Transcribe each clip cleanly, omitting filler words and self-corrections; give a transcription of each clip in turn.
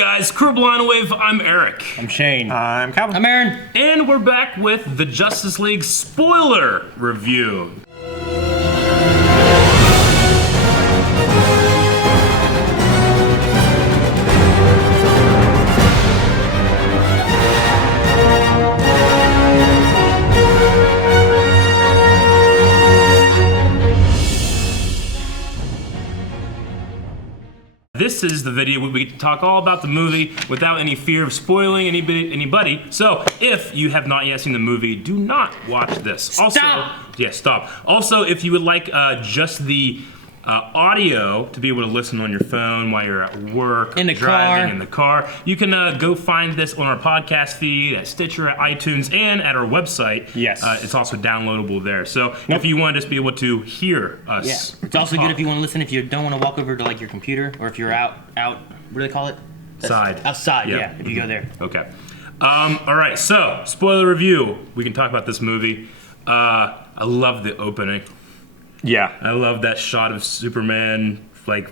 guys, Crew Blind Wave, I'm Eric. I'm Shane. I'm Cavill. I'm Aaron. And we're back with the Justice League spoiler review. This is the video where we get to talk all about the movie without any fear of spoiling anybody. So, if you have not yet seen the movie, do not watch this. Stop! Stop. Also, if you would like just the audio to be able to listen on your phone while you're at work, in the driving, car. in the car, you can go find this on our podcast feed at Stitcher, at iTunes, and at our website. Yes. It's also downloadable there. So, if you want to just be able to hear us. Yeah. It's also good if you want to listen if you don't want to walk over to like your computer or if you're out, what do they call it? Outside, yeah, if you go there. Okay. All right, so, spoiler review. We can talk about this movie. I love the opening. Yeah. I love that shot of Superman, like,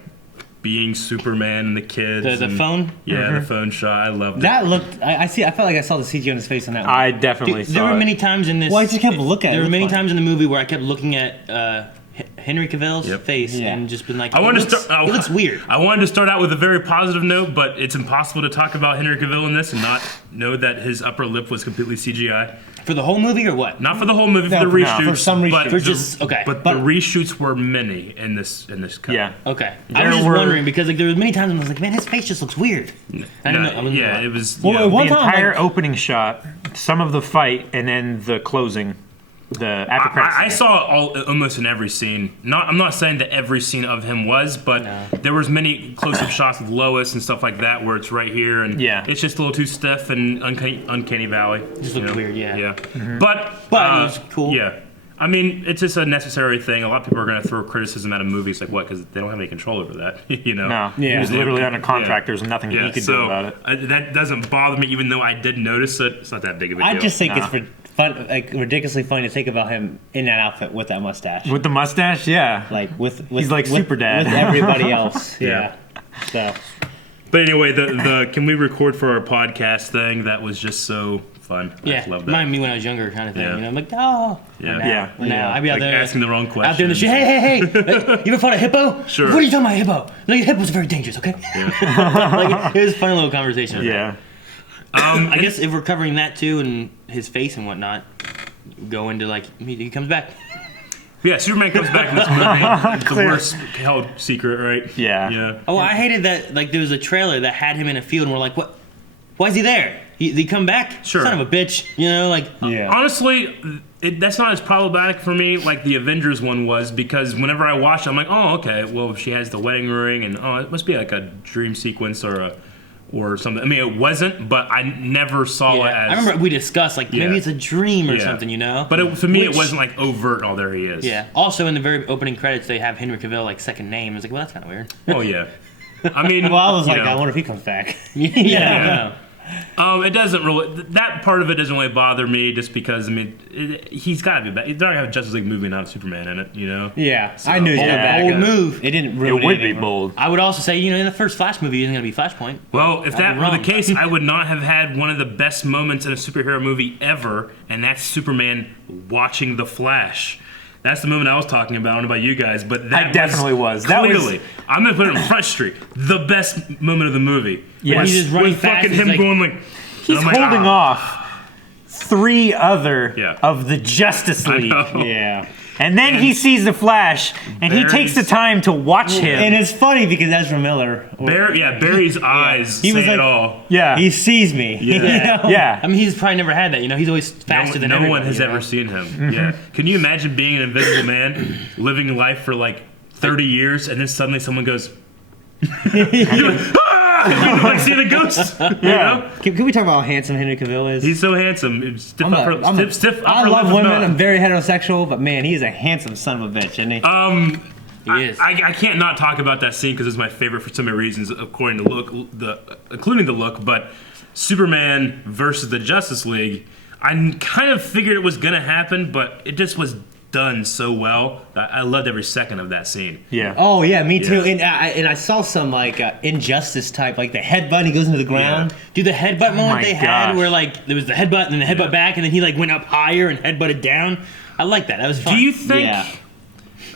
being Superman and the kids. The phone? Yeah, the phone shot. I love That looked. I felt like I saw the CG on his face on that one. I definitely There saw were it. many times in this. Well, I just kept looking at it. There were It many looked times in the movie where I kept looking at Henry Cavill's face Yeah. and just been like, I wanted it to looks, start. it looks weird. I wanted to start out with a very positive note, but it's impossible to talk about Henry Cavill in this and not know that his upper lip was completely CGI. For the whole movie or what? Not for the whole movie, No, for the for- no, reshoots. for some reshoots. But For just- okay. But the reshoots were many in this cut. Yeah. Okay. I There was just were- wondering because like there was many times when I was like, man, his face just looks weird. I don't know. I wasn't Yeah, sure. it was. Well, yeah. at one The time, entire like- opening shot, some of the fight, and then the closing, the after credits. I saw almost in every scene. I'm not saying that every scene of him was, but there was many close-up shots of Lois and stuff like that where it's right here, and it's just a little too stiff and uncanny valley. Just looked weird, yeah. Yeah, Mm-hmm. but it was cool. Yeah, I mean it's just a necessary thing. A lot of people are going to throw criticism at a movie, like what? Because they don't have any control over that, you know? No, Yeah. he was literally under contract. Yeah. There's nothing Yeah, he could so do about it. that doesn't bother me, even though I did notice it. It's not that big of a deal. I just think it's fun, like ridiculously funny to think about him in that outfit with that mustache, With the mustache, yeah. like with He's like Super Dad. with everybody else. Yeah. So But anyway, the can we record for our podcast thing? That was just so fun. I Yeah, just love that. reminded me when I was younger, kind of thing. Yeah. You know, I'm like, oh, Yeah. Yeah. Now I'd be out Like there asking the wrong question. out there in the street. Hey, you ever fought a hippo? Sure. What are you talking about, hippo? Like, hippos are very dangerous. Okay. Like, it was a fun little conversation. Yeah. I guess if we're covering that too and his face and whatnot, go into like he comes back. Yeah, Superman comes back in this movie. It's the worst held secret, right? Yeah. Yeah. Oh, I hated that. Like there was a trailer that had him in a field, and we're like, what? Why is he there? He come back? Sure. Son of a bitch. You know, like. yeah. Honestly, that's not as problematic for me like the Avengers one was, because whenever I watch it, I'm like, oh, okay, well, she has the wedding ring, and oh, it must be like a dream sequence or something. I mean, it wasn't, but I never saw it as... I remember we discussed like maybe it's a dream or Yeah. something, you know. But for me, it Which- wasn't like overt. Oh, there he is. Yeah. Also, in the very opening credits, they have Henry Cavill like second name. It's like, well, that's kind of weird. Oh yeah. I mean, Well, I was you like, know. I wonder if he comes back. Yeah. It doesn't really. That part of it doesn't really bother me, just because I mean, he's got to be back. He's not gonna have a Justice League movie and not have Superman in it, you know. Yeah, I knew he was bold- coming back. bold move. It didn't It ruin would be anything. bold. I would also say, you know, in the first Flash movie, isn't going to be Flashpoint. Well, if that be were the wrong. case, I would not have had one of the best moments in a superhero movie ever, and that's Superman watching the Flash. That's the moment I was talking about. I don't know about you guys, but that definitely was. That was- clearly. I'm gonna put it in Front Street. The best moment of the movie. Yeah. Was- He's just running was fast, fucking he's him like- going like. He's I'm like, holding "Ah." off 3 other Yeah. of the Justice I League. know. Yeah. And then he sees the Flash, and he takes the time to watch him. And it's funny because Ezra Miller, Barry's eyes He was say it like- all. yeah. he sees me. Yeah. You know? yeah. I mean, he's probably never had that. You know, he's always faster than No everyone. one has you know? ever seen him. Yeah. Can you imagine being an invisible man, living life for like 30 years, and then suddenly someone goes, you're like, ah! You like seeing a ghost. You know? Can we talk about how handsome Henry Cavill is? He's so handsome. Stiff I'm a- upper, I'm a- stiff I upper love lip women. mouth. I'm very heterosexual, but man, he is a handsome son of a bitch, isn't he? He is. I can't not talk about that scene because it's my favorite for so many reasons, according to including the look. But Superman versus the Justice League, I kind of figured it was gonna happen, but it just was done so well. I loved every second of that scene. Yeah. Oh yeah, me too. Yeah. And I saw some like injustice type, like the headbutt. He goes into the ground. Dude, the headbutt moment my they had, gosh. where like there was the headbutt and then the headbutt back, and then he like went up higher and headbutted down. I like that. That was fun. Do you think? Yeah.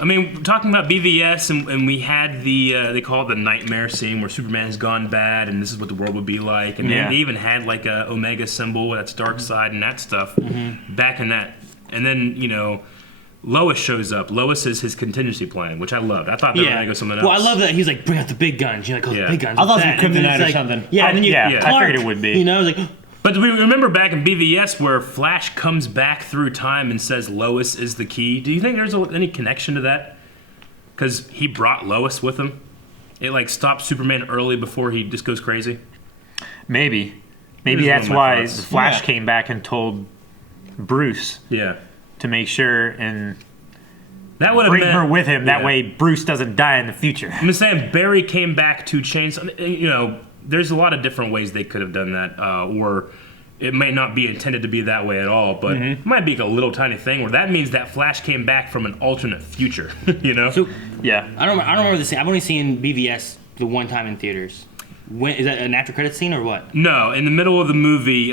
I mean, talking about BVS, and we had the they call it the nightmare scene where Superman has gone bad, and this is what the world would be like, and Yeah. they even had like a Omega symbol that's dark side and that stuff back in that, and then Lois shows up. Lois is his contingency plan, which I loved. I thought they were gonna go something else. Well, I love that he's like, bring out the big guns. You're like, oh, Yeah. the big guns. I thought what's some that? And then kryptonite it's or like- something. Yeah, and then you Yeah, I Clark, figured it would be. You know, like, But do we remember back in BVS where Flash comes back through time and says Lois is the key? Do you think there's any connection to that? Because he brought Lois with him. It like stopped Superman early before he just goes crazy. Maybe Here's that's one of my why thoughts. the Flash Yeah. came back and told Bruce Yeah, to make sure and that would have bring meant, her with him. That yeah. way, Bruce doesn't die in the future. I'm just saying Barry came back to change. There's a lot of different ways they could have done that, or it may not be intended to be that way at all. But it might be like a little tiny thing where that means that Flash came back from an alternate future. so Yeah. I don't remember the scene. I've only seen BVS the one time in theaters. When is that an after credit scene or what? No, in the middle of the movie,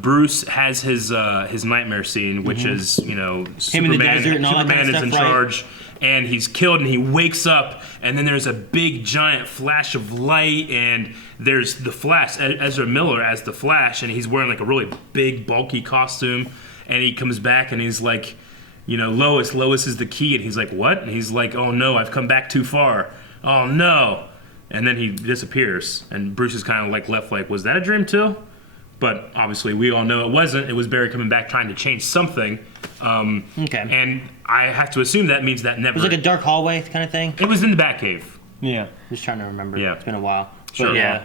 Bruce has his nightmare scene, which is Superman. in the desert and all that Superman kind of is in stuff, right? charge, and he's killed, and he wakes up, and then there's a big giant flash of light, and there's the Flash, Ezra Miller as the Flash, and he's wearing like a really big bulky costume, and he comes back and he's like, Lois is the key, and he's like, what? And he's like, oh no, I've come back too far. Oh no. And then he disappears, and Bruce is kind of like left like, was that a dream too? But obviously we all know it wasn't. It was Barry coming back trying to change something. Okay. And I have to assume that means that never... It was like a dark hallway kind of thing. It was in the Batcave. Yeah. Just trying to remember. Yeah. It's been a while. Sure. But, Yeah.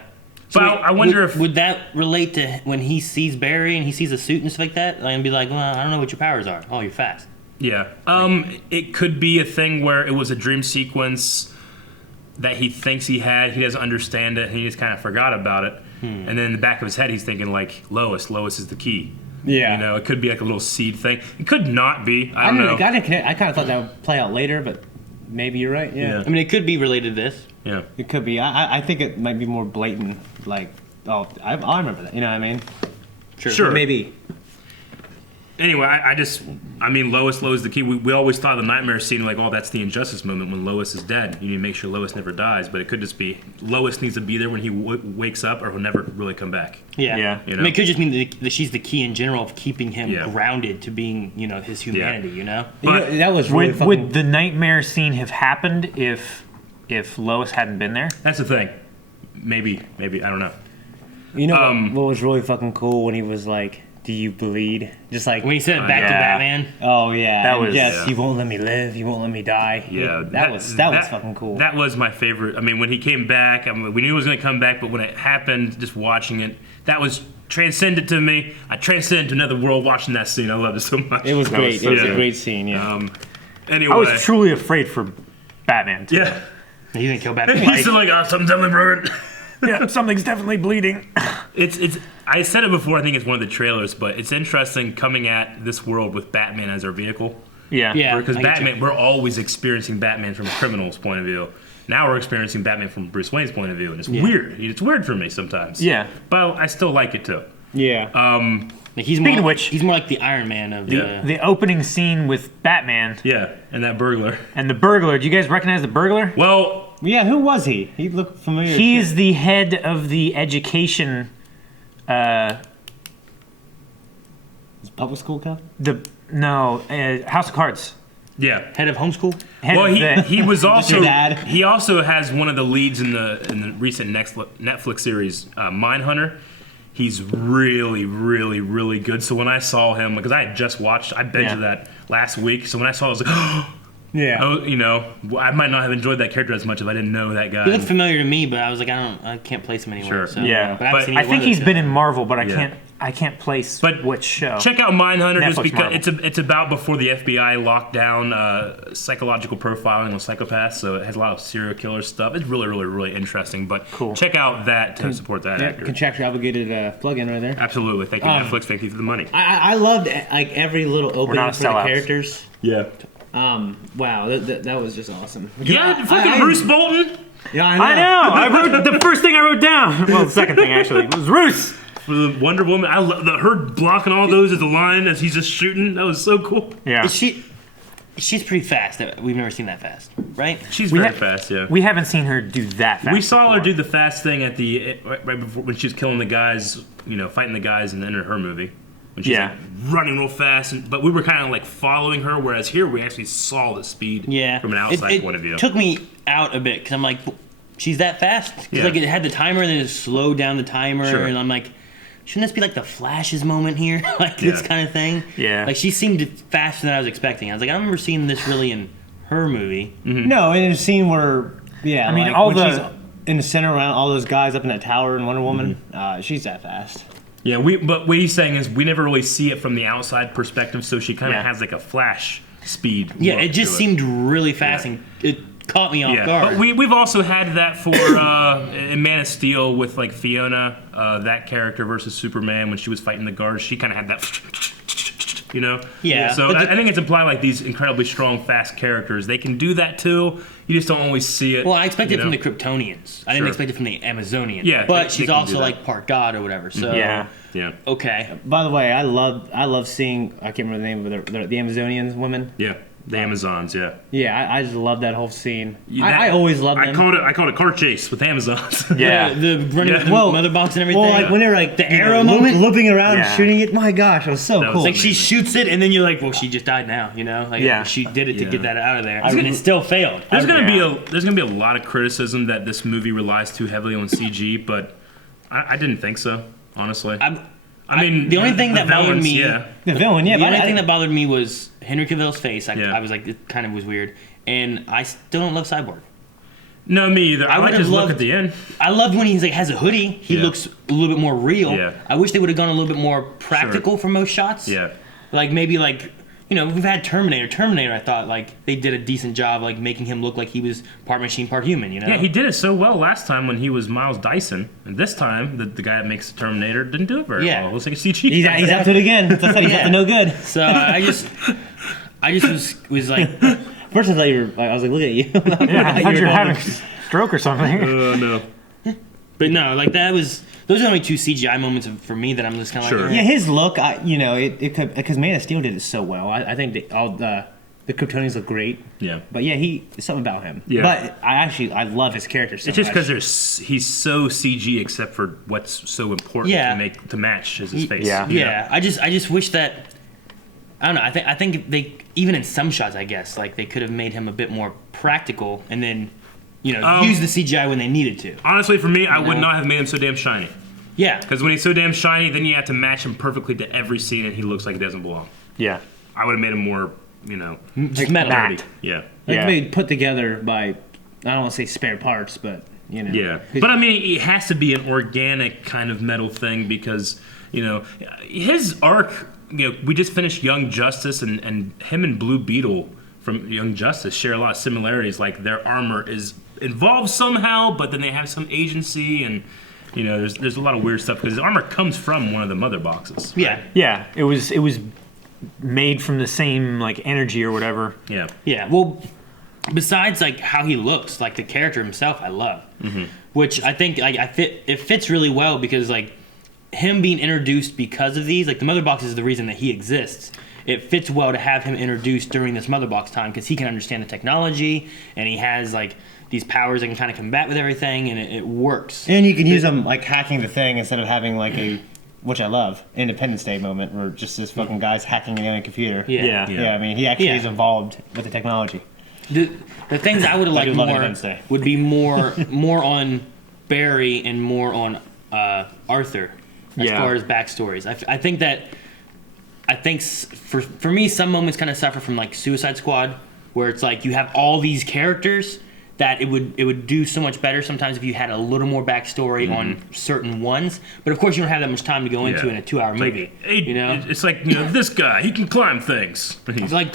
But I wonder if... would that relate to when he sees Barry and he sees a suit and stuff like that, and be like, well, I don't know what your powers are. Oh, you're fast. Yeah. It could be a thing where it was a dream sequence that he thinks he had. He doesn't understand it, and he just kind of forgot about it. And then in the back of his head, he's thinking, like, Lois is the key. Yeah. It could be like a little seed thing. It could not be. I I don't don't know. know. I kind of thought that would play out later, but maybe you're right. Yeah. Yeah. I mean, it could be related to this. Yeah. It could be. I think it might be more blatant. Like, I remember that. You know what I mean? Sure. Maybe. Anyway, I mean, Lois is the key. We always thought the nightmare scene, like, oh, that's the injustice moment when Lois is dead. You need to make sure Lois never dies, but it could just be Lois needs to be there when he wakes up, or he'll never really come back. Yeah. Yeah. You I know? mean, it could just mean that she's the key in general of keeping him Yeah. grounded to being, his humanity. You know, that was really Would, fucking. would the nightmare scene have happened if Lois hadn't been there? That's the thing. Maybe, I don't know. You know what was really fucking cool when he was like, "Do you bleed?" Just like, When he said it back to yeah. Batman. "Oh yeah, That and was- yes, yeah. you won't let me live. You won't let me die." Yeah, that was fucking cool. That was my favorite. I mean, when he came back, we knew he was going to come back, but when it happened, just watching it, that was transcended to me. I transcended to another world watching that scene. I loved it so much. It was That great. was It was so a good. great scene. Yeah. Anyway, I was truly afraid for Batman. Too. yeah. You didn't kill Batman. He's still like, oh, something's definitely broken. Yeah, something's definitely bleeding. It's. I said it before. I think it's one of the trailers, but it's interesting coming at this world with Batman as our vehicle. Yeah. Yeah. Because I get Batman, we're always experiencing Batman from a criminal's point of view. Now we're experiencing Batman from Bruce Wayne's point of view, and it's weird. It's weird for me sometimes. Yeah. But I still like it too. yeah. Like, he's Speaking more, of which- he's more like the Iron Man of Yeah. The opening scene with Batman Yeah, and that burglar. and the burglar. Do you guys recognize the burglar? Well, Yeah. Who was he? He looked familiar. as He's shit. the head of the education. public school cop. House of Cards. yeah. head of homeschool. Head Well, of the, he was also your dad? he also has one of the leads in the recent Netflix series Mindhunter. He's really, really, really good. So when I saw him, because I had just watched, I binged that last week. So when I saw it, I was like, Yeah. oh, I might not have enjoyed that character as much if I didn't know that guy. He looked familiar to me, but I was like, I can't place him anywhere. Sure. So, Yeah. but I, haven't But seen I either one think of he's those been guys. in Marvel, but Yeah. I can't place But which show. Check out Mindhunter just Netflix because Marvel. it's about before the FBI locked down psychological profiling on psychopaths. So it has a lot of serial killer stuff. It's really, really, really interesting. But Cool. check out that to support that Yeah, actor. contractually obligated plug-in right there. Absolutely. Thank you, Netflix. Thank you for the money. I loved like every little opening not for the sellouts. characters. Yeah. Wow, that was just awesome. Yeah, fucking Bruce Bolton. Yeah, I know. I wrote the first thing I wrote down. Well, the second thing actually was Bruce. For the Wonder Woman, I love her blocking all those at the line as he's just shooting. That was so cool. Yeah. She's pretty fast. We've never seen that fast, right? She's very fast, yeah. We haven't seen her do that fast. We saw her before. do the fast thing at right before when she was killing the guys, fighting the guys in her movie. When she's like running real fast, but we were kind of like following her, whereas here we actually saw the speed from an outside point of view. It took me out a bit because I'm like, she's that fast? Because like it had the timer and then it slowed down the timer, and I'm like, shouldn't this be like the Flash's moment here? Like this kind of thing? Yeah. Like she seemed faster than I was expecting. I was like, I don't remember seeing this really in her movie. Mm-hmm. No, in a scene where, I mean, all when she's in the center around all those guys up in that tower in Wonder Woman, she's that fast. Yeah, but what he's saying is we never really see it from the outside perspective, so she kind of has like a Flash speed. Yeah, it just seemed really fast and it caught me off guard. But we've also had that for in Man of Steel with like Fiona, that character versus Superman when she was fighting the guards. She kind of had that, Yeah. So I think it's implied like these incredibly strong, fast characters. They can do that too. You just don't always see it. Well, I expected it from the Kryptonians. I didn't expect it from the Amazonians. Yeah, but she's also like part god or whatever. So yeah. Okay. By the way, I love seeing, I can't remember the name of the Amazonians women. Yeah. The Amazons, Yeah, I just love that whole scene. I always love them. I called it a car chase with Amazons. Yeah. The running with the mother box and everything. Well, like when they're like the arrow moment, looping around and shooting it. My gosh, it was so cool. Like she shoots it and then you're like, well, she just died now, Like she did it to get that out of there. And it still failed. There's gonna be a lot of criticism that this movie relies too heavily on CG, but I didn't think so, honestly. I mean, the only thing that bothered me, the villain, the only thing that bothered me was Henry Cavill's face. I was like, it kind of was weird, and I still don't love Cyborg. No, me either. I like his look at the end. I loved when he's like has a hoodie. He looks a little bit more real. Yeah. I wish they would have gone a little bit more practical for most shots. Yeah. Like maybe like. We've had Terminator. Terminator, I thought, like, they did a decent job, like, making him look like he was part machine, part human, Yeah, he did it so well last time when he was Miles Dyson. And this time, the guy that makes Terminator didn't do it very well. It looks like a CG. He's up to it again. It's like he's up to no good. So I just was like... First I thought you were, I was like, look at you. Yeah, I thought you were having a stroke or something. No. But no, like, those are the only two CGI moments for me that I'm just kind of like... Yeah, his look, it could, because Man of Steel did it so well. I think all the Kryptonians look great. Yeah. But yeah, there's something about him. Yeah. But I love his character so much. It's just because he's so CG except for what's so important to match his face. Yeah. Yeah. I just wish that... I don't know. I think they, even in some shots, I guess, like, they could have made him a bit more practical and then... use the CGI when they needed to. Honestly, for me, I would not have made him so damn shiny. Yeah. Because when he's so damn shiny, then you have to match him perfectly to every scene, and he looks like he doesn't belong. Yeah. I would have made him more, just metal. Yeah. Like made put together by, I don't want to say spare parts, but, Yeah. But, I mean, it has to be an organic kind of metal thing because, his arc, we just finished Young Justice, and him and Blue Beetle from Young Justice share a lot of similarities. Like, their armor is involved somehow, but then they have some agency, and there's a lot of weird stuff because his armor comes from one of the mother boxes. Right? Yeah. It was made from the same like energy or whatever. Yeah. Well, besides like how he looks, like the character himself, I love, which I think like it fits really well because like him being introduced because of these, like the mother box is the reason that he exists. It fits well to have him introduced during this mother box time because he can understand the technology and he has like these powers that can kind of combat with everything, and it works. And you can use them like hacking the thing instead of having like a, which I love, Independence Day moment where just this fucking guy's hacking it in a computer. Yeah. I mean, he actually is involved with the technology. The things I would have liked more would be more on Barry and more on Arthur as far as backstories. I think for me, some moments kind of suffer from like Suicide Squad, where it's like you have all these characters that it would do so much better sometimes if you had a little more backstory on certain ones. But of course, you don't have that much time to go into in a 2-hour movie. It's like this guy, he can climb things. It's like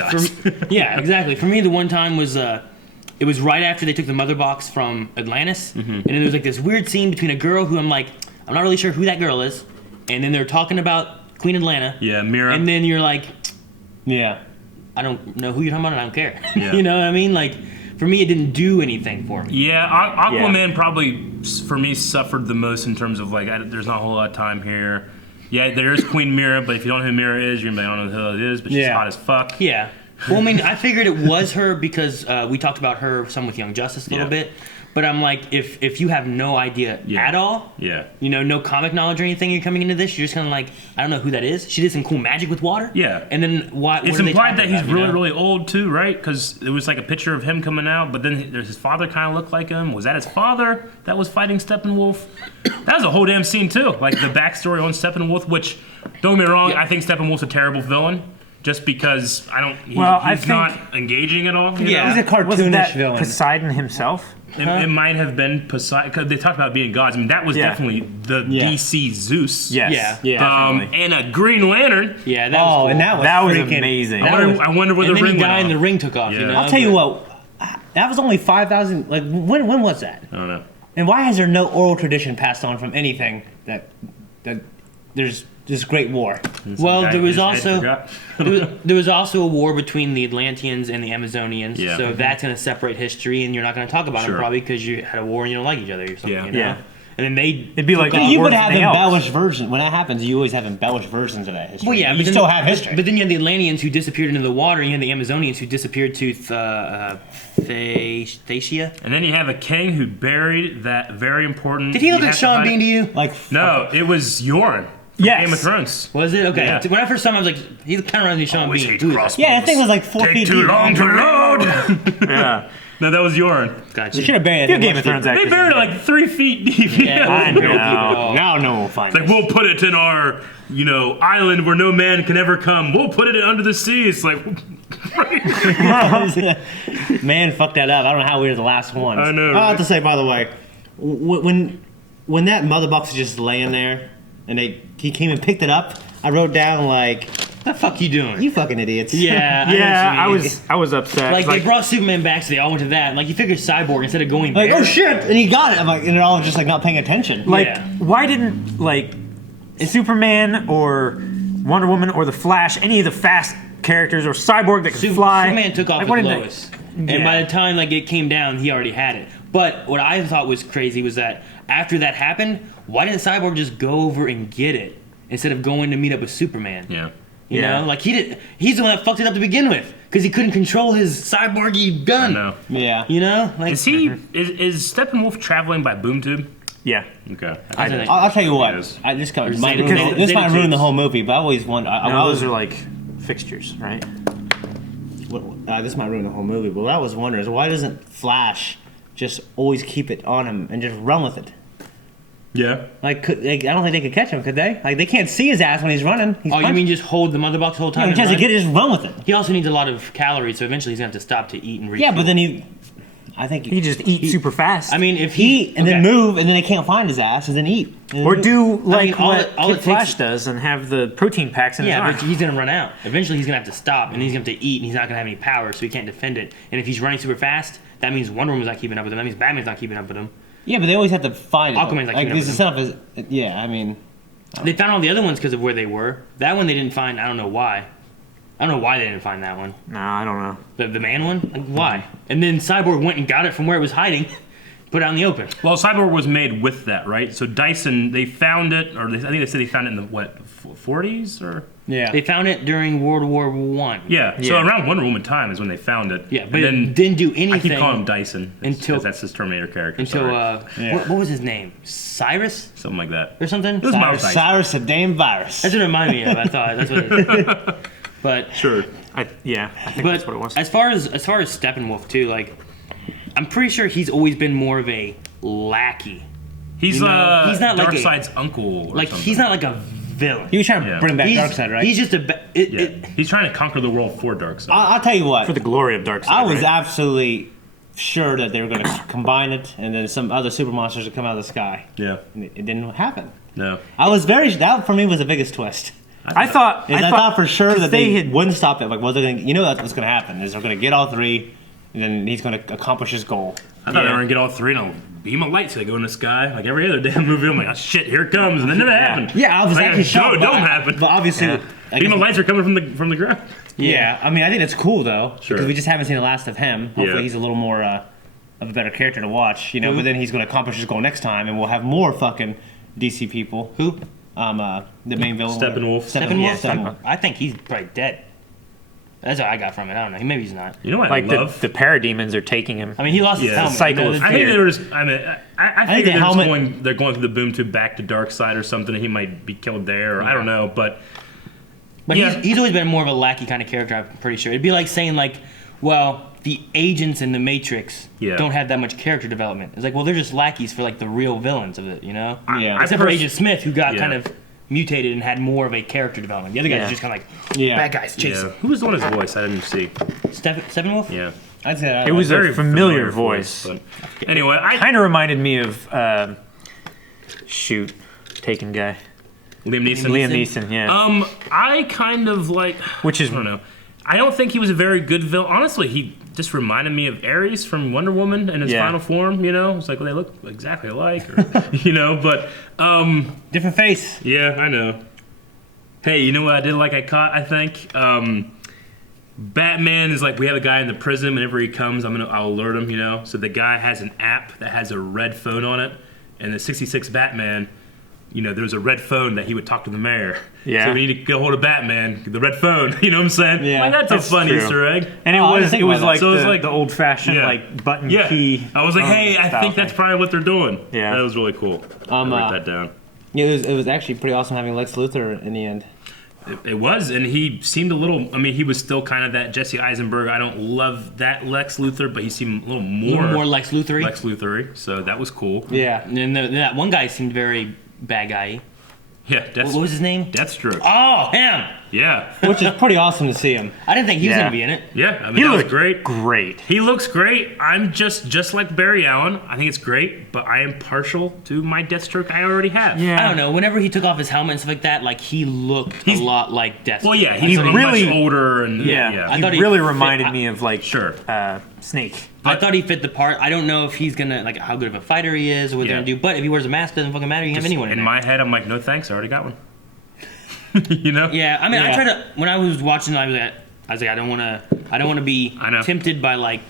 yeah, exactly. For me, the one time was it was right after they took the mother box from Atlantis, and then there was like this weird scene between a girl who I'm not really sure who that girl is, and then they're talking about Queen Atlanta. Yeah, Mira. And then you're like, I don't know who you're talking about, and I don't care. Yeah. You know what I mean? Like, for me, it didn't do anything for me. Yeah, Aquaman probably, for me, suffered the most in terms of, like, there's not a whole lot of time here. Yeah, there is Queen Mira, but if you don't know who Mira is, you're going to be, I don't know who the hell it is, but she's hot as fuck. Yeah. Well, I mean, I figured it was her because we talked about her some with Young Justice a little bit. But I'm like, if you have no idea at all, you know, no comic knowledge or anything, you're coming into this, you're just kind of like, I don't know who that is. She did some cool magic with water. Yeah. And then what? It's implied that he's really, really old too, right? Because it was like a picture of him coming out, but then his father kind of looked like him. Was that his father that was fighting Steppenwolf? That was a whole damn scene too. Like the backstory on Steppenwolf, which, don't get me wrong, I think Steppenwolf's a terrible villain. Just because he's not engaging at all. You know? He's a cartoonish villain. Poseidon himself? It might have been Poseidon, because they talked about being gods. I mean, that was definitely the DC Zeus. Yes. And a Green Lantern. Yeah, that was cool. And that was amazing. I wonder where the ring went. And then he died and the ring took off, you know? I'll tell you what, that was only 5,000, like, when was that? I don't know. And why has there no oral tradition passed on from anything that there's this great war? Well, there was also a war between the Atlanteans and the Amazonians, so that's going to separate history, and you're not going to talk about them probably because you had a war and you don't like each other or something. You know? And then it'd be like you would have embellished versions. When that happens, you always have embellished versions of that history. Well, yeah, you still have history. But then you had the Atlanteans who disappeared into the water, and you had the Amazonians who disappeared to Thracia. And then you have a king who buried that very important. Did he look like Sean Bean to you? No, it was Yoren. Yes. Game of Thrones. Was it? Okay. Yeah. When I first saw him, I was like, he kind of reminds me of Sean Bean. Yeah, that thing was like 4 feet deep. Too long to load. Yeah. No, that was Yoren. Gotcha. You should have buried it. Game of Thrones actors. They buried it like 3 feet deep. Yeah, I know. Now no one will find it. It's like, we'll put it in our, island where no man can ever come. We'll put it under the sea. It's like... Man fucked that up. I don't know how we were the last ones. I know. I have to say, by the way, when that mother box was just laying there, and he came and picked it up, I wrote down like, "What the fuck you doing? You fucking idiots!" Yeah, I was upset. Like they brought Superman back, so they all went to that. Like you figure Cyborg instead of going like, there. oh shit, and he got it. I'm like, and they're all just like not paying attention. Like, why didn't Superman or Wonder Woman or the Flash, any of the fast characters or Cyborg that could fly? Superman took off with Lois, and by the time it came down, he already had it. But what I thought was crazy was that after that happened, why didn't Cyborg just go over and get it instead of going to meet up with Superman? Yeah. You know, like he's the one that fucked it up to begin with because he couldn't control his cyborgy gun. I know. Yeah. You know, like is Steppenwolf traveling by boom tube? Yeah. Okay. I'll tell you what. This might ruin the whole movie, but I always wonder. Those are like fixtures, right? This might ruin the whole movie, but what I was wondering is why doesn't Flash just always keep it on him and just run with it? Yeah. I don't think they could catch him, could they? Like, they can't see his ass when he's running. You mean just hold the mother box the whole time? Yeah, just run with it. He also needs a lot of calories, so eventually he's going to have to stop to eat and refuel. Yeah, but then I think he just eat super fast. I mean, if then move, and then they can't find his ass, and then eat. Or do what Kid Flash does and have the protein packs in his arm. Yeah, but he's going to run out. Eventually he's going to have to stop, and he's going to have to eat, and he's not going to have any power, so he can't defend it. And if he's running super fast, that means Wonder Woman's not keeping up with him. That means Batman's not keeping up with him. Yeah, but they always have to find it. Aquaman's not keeping up with him. Yeah, I mean... They found all the other ones because of where they were. That one they didn't find. I don't know why. I don't know why they didn't find that one. No, I don't know. The man one? Like, why? And then Cyborg went and got it from where it was hiding, put it out in the open. Well, Cyborg was made with that, right? So Dyson, they found it, or I think they said they found it in the, 40s? Or yeah. They found it during World War I. Yeah, so around Wonder Woman time is when they found it. Yeah, but it didn't do anything. I keep calling him Dyson, because that's his Terminator character. What was his name? Cyrus? Something like that. Or something? It was Cyrus, the damn virus. That's what it reminded me of, I thought. That's what it But sure. I think that's what it was. As far as Steppenwolf too, like I'm pretty sure he's always been more of a lackey. He's not like Darkseid's uncle. Or he's not like a villain. He was trying to bring back Darkseid, right? He's just he's trying to conquer the world for Darkseid. I'll tell you what. For the glory of Darkseid. I was absolutely sure that they were going to combine it, and then some other super monsters would come out of the sky. Yeah. And it didn't happen. No. That for me was the biggest twist. I thought for sure that they wouldn't stop it. Like, that's what's going to happen. Is they're going to get all three, and then he's going to accomplish his goal. I thought they were going to get all three, and I'll beam a light so they go in the sky. Like every other damn movie, I'm like, oh shit, here it comes, and then it happened. Yeah, I was actually shocked. Don't happen. But obviously, Even the lights are coming from the ground. Yeah, I mean, I think it's cool though, Sure. because we just haven't seen the last of him. Hopefully, he's a little more of a better character to watch, you know. But then he's going to accomplish his goal next time, and we'll have more fucking DC people. Who? The main villain. Steppenwolf. Steppenwolf. I think he's probably dead. That's what I got from it. I don't know. Maybe he's not. You know what Like I love? the parademons are taking him. I mean, he lost his helmet. Cycle of I think fear. there was. I mean, I think the helmet- they're going through the boom tube back to Darkseid or something. And he might be killed there, or I don't know. But he's always been more of a lackey kind of character. I'm pretty sure. It'd be like saying like, well, the agents in the Matrix don't have that much character development. It's like, well, they're just lackeys for like the real villains of it, you know? Yeah. Except for Agent Smith, who got kind of mutated and had more of a character development. The other guys are just kind of like bad guys chasing. Who was the one his voice? I didn't see. Steppenwolf? Yeah. I'd say that. It was Very a familiar voice. But anyway, Kind of reminded me of Taken guy. Liam Neeson. Liam Neeson, yeah. I kind of like. Which is I don't know. I don't think he was a very good villain. Honestly, he just reminded me of Ares from Wonder Woman in his final form. You know, it's like, well, they look exactly alike, or, you know. But different face. yeah, I know. Hey, you know what I did like? I think Batman is like, we have a guy in the prison. Whenever he comes, I'll alert him. You know, so the guy has an app that has a red phone on it, and the '66 Batman. You know, there was a red phone that he would talk to the mayor. Yeah. So we need to get a hold of Batman, the red phone. You know what I'm saying? Yeah. Like, that's a fun true. Easter egg. And it was like So it was the, like- the old fashioned Yeah. like button Yeah. key. I was like, hey, I style think that's thing. probably what they're doing. Yeah. That was really cool. I write that down. Yeah, it was actually pretty awesome having Lex Luthor in the end. It was, and he seemed a little. I mean, he was still kind of that Jesse Eisenberg. I don't love that Lex Luthor, but he seemed a little more Lex Luthor-y. Lex Luthor-y, so that was cool. Yeah. And then that one guy seemed very bad guy-y. Yeah, What was his name? Deathstroke. Oh, him! Yeah, Which is pretty awesome to see him. I didn't think he was Yeah. going to be in it. yeah. I mean, He that was looked great. great. He looks great. I'm just like Barry Allen. I think it's great, but I am partial to my Deathstroke I already have. Yeah. I don't know. Whenever he took off his helmet and stuff like that, like he looked a lot like Deathstroke. Well, yeah, he's really- much older, and Yeah. I He thought he really fit- reminded me of like Sure. Snake. I thought he fit the part. I don't know if he's gonna like how good of a fighter he is or what they're Yeah. gonna do. But if he wears a mask, it doesn't fucking matter. You can have anyone in in there. my head, I'm like, no thanks, I already got one. You know? Yeah, I mean, I Yeah. tried to when I was watching. I was like, I don't want to be I know. tempted by like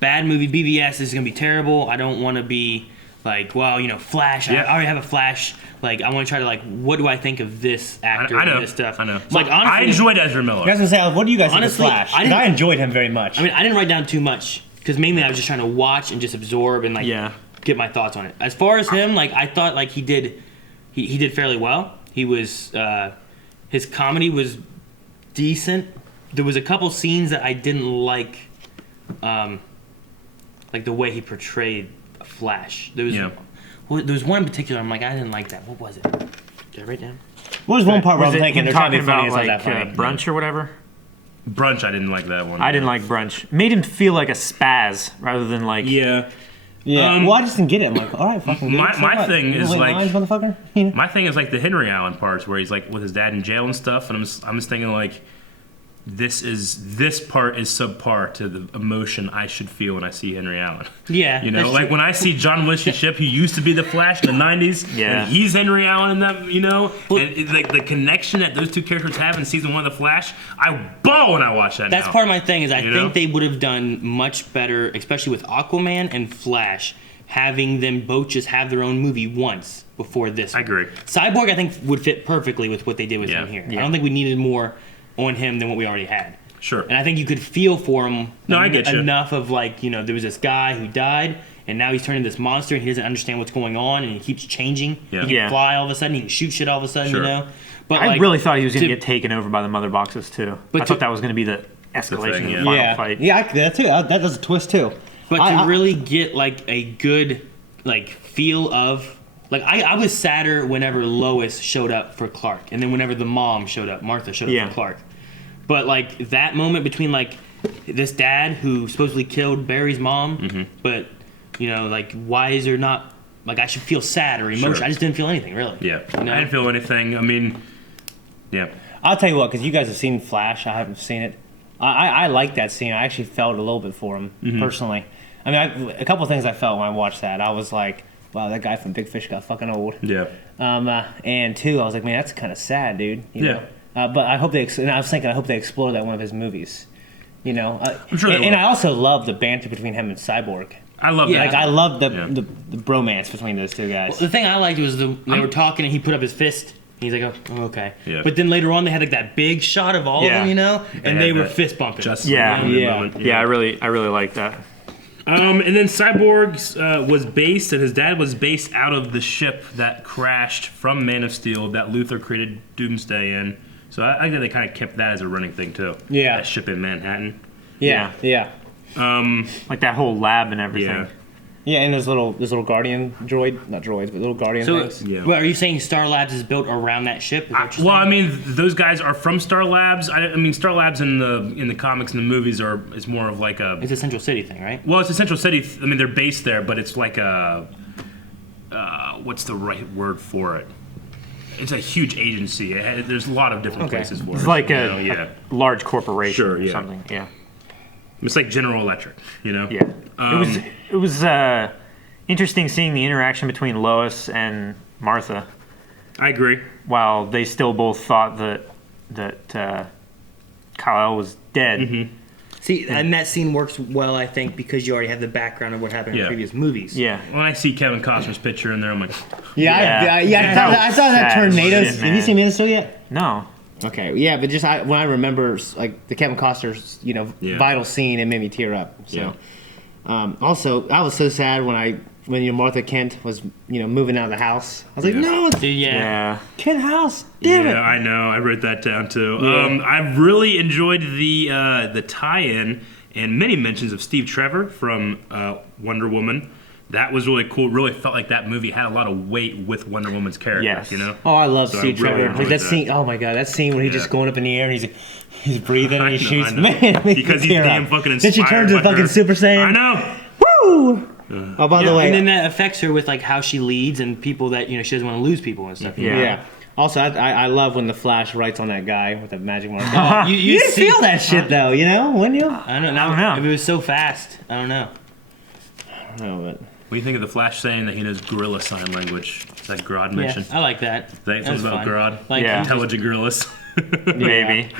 bad movie BVS. This is gonna be terrible. I don't want to be like, well, Flash. Yeah. I already have a Flash. Like, I want to try to like, what do I think of this actor I know. and this stuff? I know. Like, I honestly, enjoyed Ezra Miller. I was gonna say, what do you guys Honestly, think of Flash? I 'Cause didn't- I enjoyed him very much. I mean, I didn't write down too much because mainly I was just trying to watch and just absorb and like get my thoughts on it. As far as him, like I thought like he did fairly well. He was his comedy was decent. There was a couple scenes that I didn't like the way he portrayed Flash. There was one in particular. I'm like, I didn't like that. What was it? Did I write down? What was one part where Was I'm it thinking him they're trying to talking be funny? about It's not like that funny. brunch or whatever? Brunch, I didn't like that one. I didn't like brunch. Made him feel like a spaz rather than like Yeah. Yeah. Well, I just didn't get it. I'm like, all right, fucking. My- good. So my what? thing You is, wait like- lines, motherfucker. You know? My thing is like the Henry Allen parts where he's like with his dad in jail and stuff, and I'm just thinking like, this part is subpar to the emotion I should feel when I see Henry Allen. Yeah, You know, that's like true. when I see John Wesley Shipp, who used to be the Flash in the '90s, Yeah. and he's Henry Allen in that, and like the connection that those two characters have in season 1 of the Flash, I bawl when I watch that. That's now. part of my thing is I You think know? they would have done much better, especially with Aquaman and Flash, having them both just have their own movie once before this. I agree. Cyborg, I think, would fit perfectly with what they did with him here. I don't think we needed more on him than what we already had. Sure. And I think you could feel for him No, I get you. enough of like, there was this guy who died and now he's turning this monster and he doesn't understand what's going on and he keeps changing. Yeah. He can Yeah. fly all of a sudden, he can shoot shit all of a sudden, Sure. But I like, really thought he was going to to- get taken over by the mother boxes too. But I to- thought that was going to be the escalation thing, of yeah. the final Yeah. fight. Yeah, that too. That does a twist too. But I- to I- really get like a good like feel of like I was sadder whenever Lois showed up for Clark, and then whenever the mom showed up, Martha showed up Yeah. for Clark. But like that moment between like this dad who supposedly killed Barry's mom, but like why is there not like I should feel sad or emotion? Sure. I just didn't feel anything really. Yeah. You know? I didn't feel anything. I mean, yeah. I'll tell you what, because you guys have seen Flash. I haven't seen it. I like that scene. I actually felt a little bit for him personally. I mean, a couple of things I felt when I watched that. I was like, wow, that guy from Big Fish got fucking old. Yeah. And two, I was like, man, that's kind of sad, dude. You know? But I hope and I was thinking, I hope they explore that in one of his movies. You know, I'm sure they and will. I also love the banter between him and Cyborg. I love Yeah. that. Like I love the Yeah. the bromance between those two guys. The thing I liked was they were talking and he put up his fist. He's like, oh, okay. Yeah. But then later on, they had like that big shot of all of Yeah. them, you know, and had they were that fist bumping. Yeah. Yeah. I really like that. And then Cyborg was based, and his dad was based out of the ship that crashed from Man of Steel that Luthor created Doomsday in. So I think they kind of kept that as a running thing too. Yeah. That ship in Manhattan. Yeah, yeah, Like that whole lab and everything. Yeah. yeah. And there's little Guardian droid, not droids, but little Guardian So, things. Yeah. well, are you saying Star Labs is built around that ship? Is that what you're Well, I saying? mean, those guys are from Star Labs. I mean, Star Labs in the comics and the movies is more of like a. It's a Central City thing, right? Well, it's a Central City. I mean, they're based there, but it's like a. What's the right word for it? It's a huge agency. There's a lot of different Okay. places for it. It's like you a, know, yeah. a large corporation Sure, or yeah. something. Yeah. It's like General Electric, you know. Yeah. It was interesting seeing the interaction between Lois and Martha, I agree. while they still both thought that Kal-El was dead. Mm-hmm. See, and that scene works well, I think, because you already have the background of what happened in Yeah. previous movies. Yeah. When I see Kevin Costner's picture in there, I'm like, Yeah, Yeah. I saw that Sad tornadoes. shit, Have you man. seen Man of Steel yet? No. Okay, yeah, but just when I remember like the Kevin Costner's Yeah. vital scene, it made me tear up. So, Yeah. also I was so sad when Martha Kent was moving out of the house. I was like, Yeah. no, it's Dude, yeah. Yeah. Kent house, damn yeah, it. I know. I wrote that down too. Yeah. I really enjoyed the tie-in and many mentions of Steve Trevor from Wonder Woman. That was really cool. Really felt like that movie had a lot of weight with Wonder Woman's character. Yes. You know. Oh, I love So I Steve really Trevor. Like enjoyed that that. scene. Oh my god, that scene when he's Yeah. just going up in the air and he's breathing and he I know, shoots. I know. Man, it makes Because me he's tear damn up. fucking Then she inspired turns to by fucking her. Super Saiyan. I know. Woo! Oh, by the way, And then that affects her with like how she leads and people that she doesn't want to lose people and stuff. Yeah. yeah. Also, I love when the Flash writes on that guy with the magic mark. Oh, You didn't see- feel that shit though, wouldn't you? I don't know. I don't know. If it was so fast, I don't know. No, but What do you think of the Flash saying that he knows gorilla sign language? Is that Grodd mentioned? Yeah, I like that. Think That's something about fun. Grodd? Like, Yeah. Intelligent gorillas. Maybe.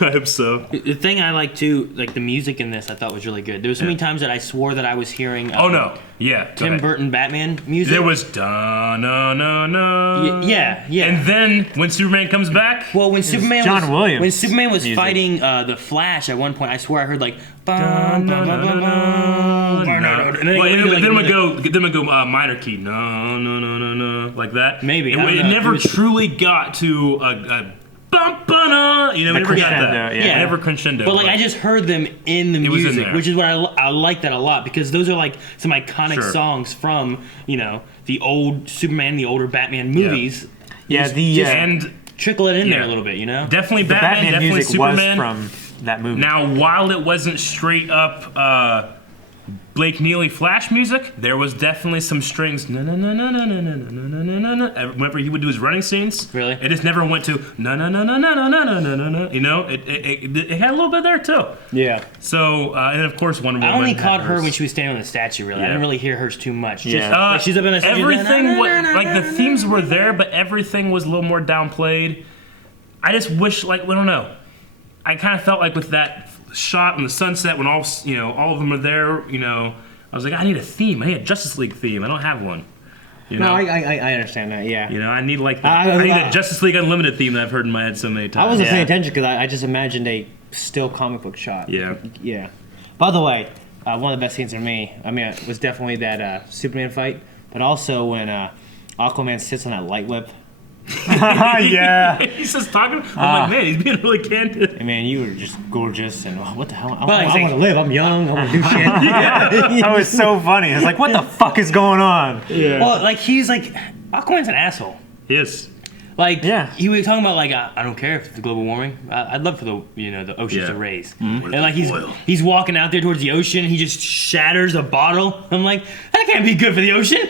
I hope so. the thing I like too, like the music in this, I thought was really good. There was so many times that I swore that I was hearing. Oh no. Yeah. go Tim ahead. Burton Batman music. There was da na na na. Yeah, yeah. And then when Superman comes back, Well, when Superman John was, Williams when Superman was music. fighting the Flash at one point, I swear I heard like bum, bum, bum, bum, bum, and then Well, it went to, like, then we go minor key, no, no, no, no, no, like that. Maybe, it, I don't it know. never It was- truly got to a bum, ba-na, we never got crescendo, that. yeah. It never crescendo. But like I just heard them in the was in music, there. which is what I like that a lot because those are like some iconic Sure. songs from the old Superman, the older Batman movies. Yeah, Just- the just and trickle it in there yeah. a little bit, definitely the Batman, Batman definitely music Superman. was from that movie. Now, while it wasn't straight up Blake Neely Flash music, there was definitely some strings. No, no, no, no, no, no, no, no, no, no, no, no. Whenever he would do his running scenes, Really? it just never went to no, no, no, no, no, no, no, no, no, no. You know, it had a little bit there too. yeah. So, and of course, Wonder Woman. I only had caught her hers. when she was standing on the statue. Really, I Yeah. didn't really hear hers too much. Yeah. Just, like, she's up in the statue. Everything, like the themes were there, but everything was a little more downplayed. I just wish, like, I don't know. I kind of felt like with that shot in the sunset when all of them are there, I was like, I need a theme. I need a Justice League theme. I don't have one. You No, know, I understand that. Yeah. I need like I- I need a Justice League Unlimited theme that I've heard in my head so many times. I wasn't Yeah. paying attention because I just imagined a still comic book shot. Yeah. Yeah. By the way, one of the best scenes for me, it was definitely that Superman fight, but also when Aquaman sits on that light whip. Yeah. He's just talking. I'm like, man, he's being really candid. And man, you were just gorgeous, and what the hell? I But want to live. I'm young. I want to do shit. That was so funny. It's like, what the fuck is going on? Well, like he's like Aquaman's an asshole. Yes. Like Yeah. he was talking about like I don't care if the global warming. I'd love for the the oceans Yeah. to raise. Mm-hmm. And like he's walking out there towards the ocean. He just shatters a bottle. I'm like that can't be good for the ocean,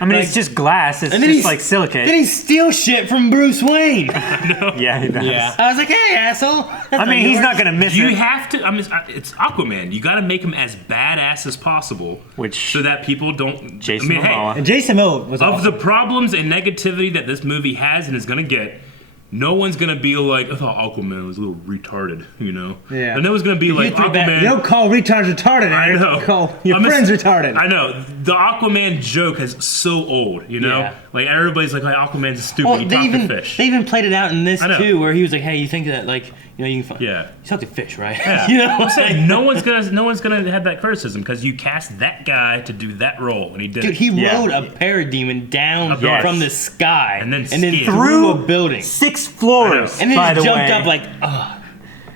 I mean, Like- it's just glass. It's And then just he's- like silicate. Then he steals shit from Bruce Wayne. Yeah, he does. Yeah. I was like, hey asshole. That's I mean, not he's yours. not going to miss You it. have to. I mean, it's Aquaman. You got to make him as badass as possible, Which- so that people don't. Jason I mean, hey, Momoa. And Jason Momoa was of awesome. the problems and negativity that this movie has and is going to get, no one's gonna be like, I thought Aquaman was a little retarded, you know? Yeah. And no one's gonna be like, Aquaman. You don't call retards retarded, I Eric. know. You call your friends retarded. I know. The Aquaman joke is so old, you know? Yeah. Like, everybody's like Aquaman's stupid. Well, He they talked even to fish. they even played it out in this I know. too, where he was like, "Hey, you think that like you know you can Yeah. you talk to fish, right? Yeah. you know, I'm saying no one's gonna have that criticism because you cast that guy to do that role and he did Dude, it. he Yeah. rode a parademon down Yes. from the sky And then through Through a building, 6 floors, and then by he the jumped way. up like,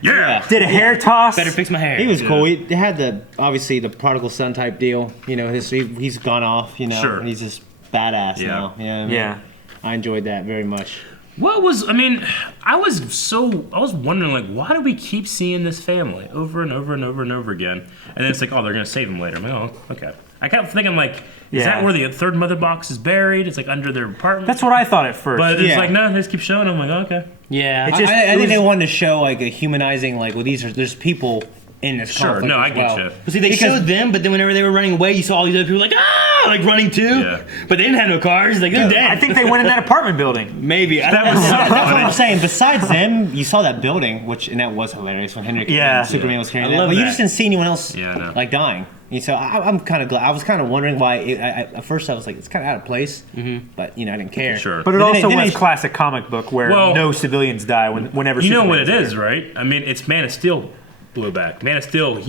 yeah. Did a hair toss. better fix my hair. He was cool. He had the obviously the prodigal son type deal. You know, he's gone off. You know, Sure. and he's just badass Yeah. now. You know what I mean? Yeah. I enjoyed that very much. I was wondering, like, why do we keep seeing this family over and over and over and over again? And then it's like, oh, they're going to save him later. I'm like, oh, okay. I kept thinking, like, is Yeah. that where the third mother box is buried? It's like under their apartment. That's what I thought at first. But it's Yeah. like, no, they just keep showing. I'm like, oh, okay. yeah, It just- I it think was- they wanted to show like a humanizing, like, well, there's people in this Sure. conflict No, I as get well. you. but see, they Because- showed them, but then whenever they were running away, you saw all these other people like like running too. Yeah. But they didn't have no cars. Like they're dead. I think they went in that apartment building. maybe That was so That's what funny. I'm saying. Besides them, you saw that building, and that was hilarious when Henry Yeah. and Superman was carrying I that. love But you that. just didn't see anyone else Yeah, I know. like dying. And so I'm kind of glad. I was kind of wondering why. At first, I was like, it's kind of out of place. But I didn't care. Sure. But it Then also then was classic comic book where Well- no civilians die whenever You know what it Superman's is, there. right? I mean, it's Man of Steel blew back. Man of Steel,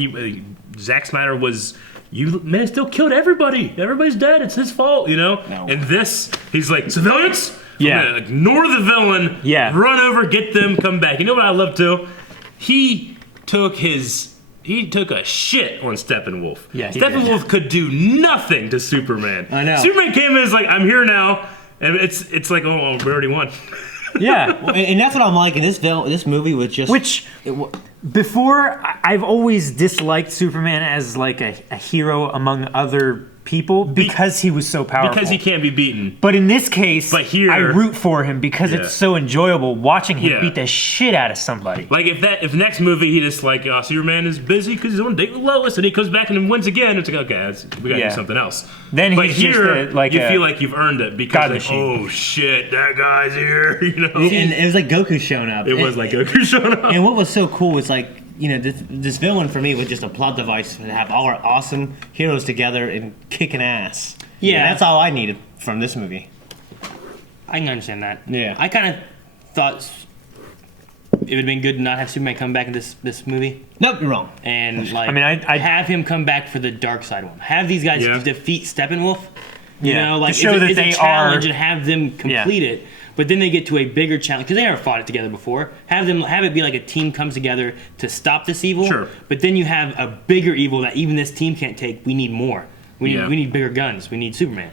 Zack Snyder was... Man of Steel killed everybody. Everybody's dead. It's his fault, you know? No. And this, he's like, civilians? Yeah. I'm gonna ignore the villain. Yeah. Run over, get them, come back. You know what I love, too? He took a shit on Steppenwolf. Yeah, he Steppenwolf could do nothing to Superman. I know. Superman came in and is like, I'm here now. And it's like, oh, we already won. Yeah. And that's what I'm liking. This movie was just Which before I've always disliked Superman as like a hero among other people because he was so powerful. Because he can't be beaten. But in this case, But here- I root for him because Yeah. it's so enjoyable watching him Yeah. beat the shit out of somebody. Like if next movie he just like Superman is busy because he's on a date with Lois and he comes back and wins again, it's like okay, we gotta Yeah. do something else. Then but he's here just like you a feel like you've earned it because God like, machine. oh shit, that guy's here, you know. and it was like Goku showing up. It was like Goku showing up. And what was so cool was like, you know, this villain for me was just a plot device to have all our awesome heroes together and kicking ass. Yeah. And that's all I needed from this movie. I can understand that. Yeah. I kind of thought it would have been good to not have Superman come back in this movie Nope, you're wrong. and like I- have him come back for the dark side one. Have these guys Yeah. defeat Steppenwolf. You Yeah, know, to like show that it's they a challenge are- and have them complete it. But then they get to a bigger challenge because they never fought it together before. Have it be like a team comes together to stop this evil. Sure. But then you have a bigger evil that even this team can't take. We need more. We Yeah. need bigger guns. We need Superman.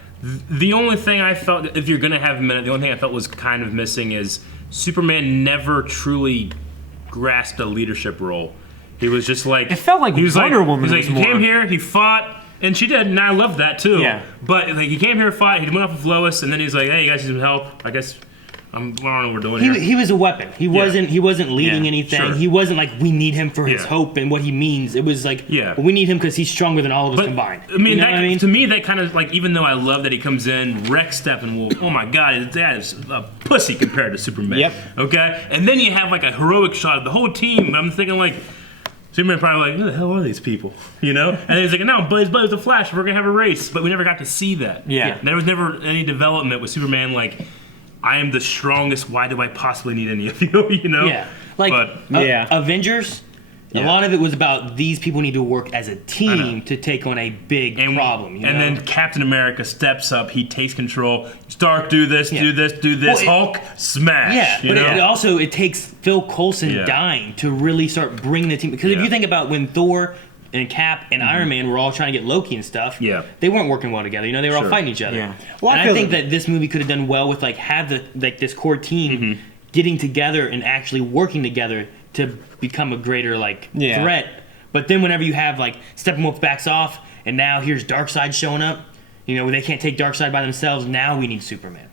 The only thing I felt, if you're gonna have him in it, the only thing I felt was kind of missing is Superman never truly grasped a leadership role. He was just like It felt like he was Wonder like, Woman He was like, was he came more- here, he fought, and she did, and I loved that too. Yeah. But like he came here, fought, he went off with Lois, and then he's like, "Hey, you guys need some help? I guess I don't know what we're doing here." He was a weapon. He wasn't leading Yeah, anything. sure. He wasn't like we need him for his Yeah. hope and what he means. It was like Yeah. we need him because he's stronger than all of us But combined. I mean, you know that, what I mean? to me, that kind of like, even though I love that he comes in, wrecks Steppenwolf. Oh my God, his dad is a pussy compared to Superman. Yep. Okay, and then you have like a heroic shot of the whole team. And I'm thinking like, Superman probably like, who the hell are these people? You know? And he's like, no, but his buddy's the Flash. We're gonna have a race, but we never got to see that. Yeah. There was never any development with Superman like, I am the strongest. Why do I possibly need any of you? You know? Yeah, like But- Yeah. Avengers. A Yeah. lot of it was about these people need to work as a I know. team to take on a big problem. You and know? then Captain America steps up. He takes control. Stark, do this, Yeah. do this, do this. Well, Hulk, smash. yeah, you but know? it also it takes Phil Coulson Yeah. dying to really start bringing the team. Because if Yeah. you think about when Thor and Cap and Iron Man were all trying to get Loki and stuff, Yeah. they weren't working well together. You know, they were all Sure. fighting each other. Yeah. Well, I and I feel think that- that this movie could have done well with like have this core team Mm-hmm. getting together and actually working together to become a greater Yeah. threat. But then whenever you have like Steppenwolf backs off and now here's Darkseid showing up, you know, they can't take Darkseid by themselves. Now we need Superman.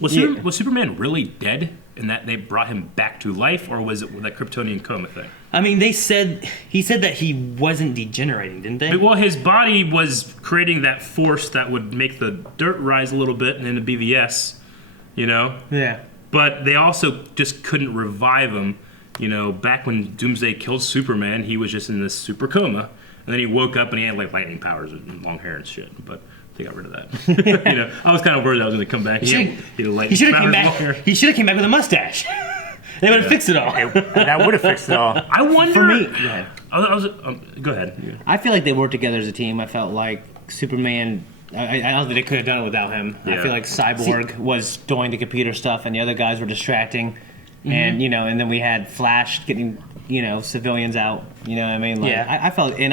Was, Yeah. was Superman really dead in that they brought him back to life, or was it that Kryptonian coma thing? I mean, he said that he wasn't degenerating, didn't they? Well, his body was creating that force that would make the dirt rise a little bit and then the BVS, you know? Yeah. But they also just couldn't revive him. You know, back when Doomsday killed Superman, he was just in this super coma. And then he woke up and he had like lightning powers and long hair and shit. But they got rid of that. You know, I was kind of worried that was going to come back. He should have came back. He should have came back with a mustache. They would have fixed it all. That would have fixed it all. I wonder. For me, go ahead. Yeah. I feel like they worked together as a team. I felt like Superman. I don't think they could have done it without him. Yeah. I feel like Cyborg was doing the computer stuff, and the other guys were distracting. And and then we had Flash getting civilians out. You know what I mean? Like, yeah.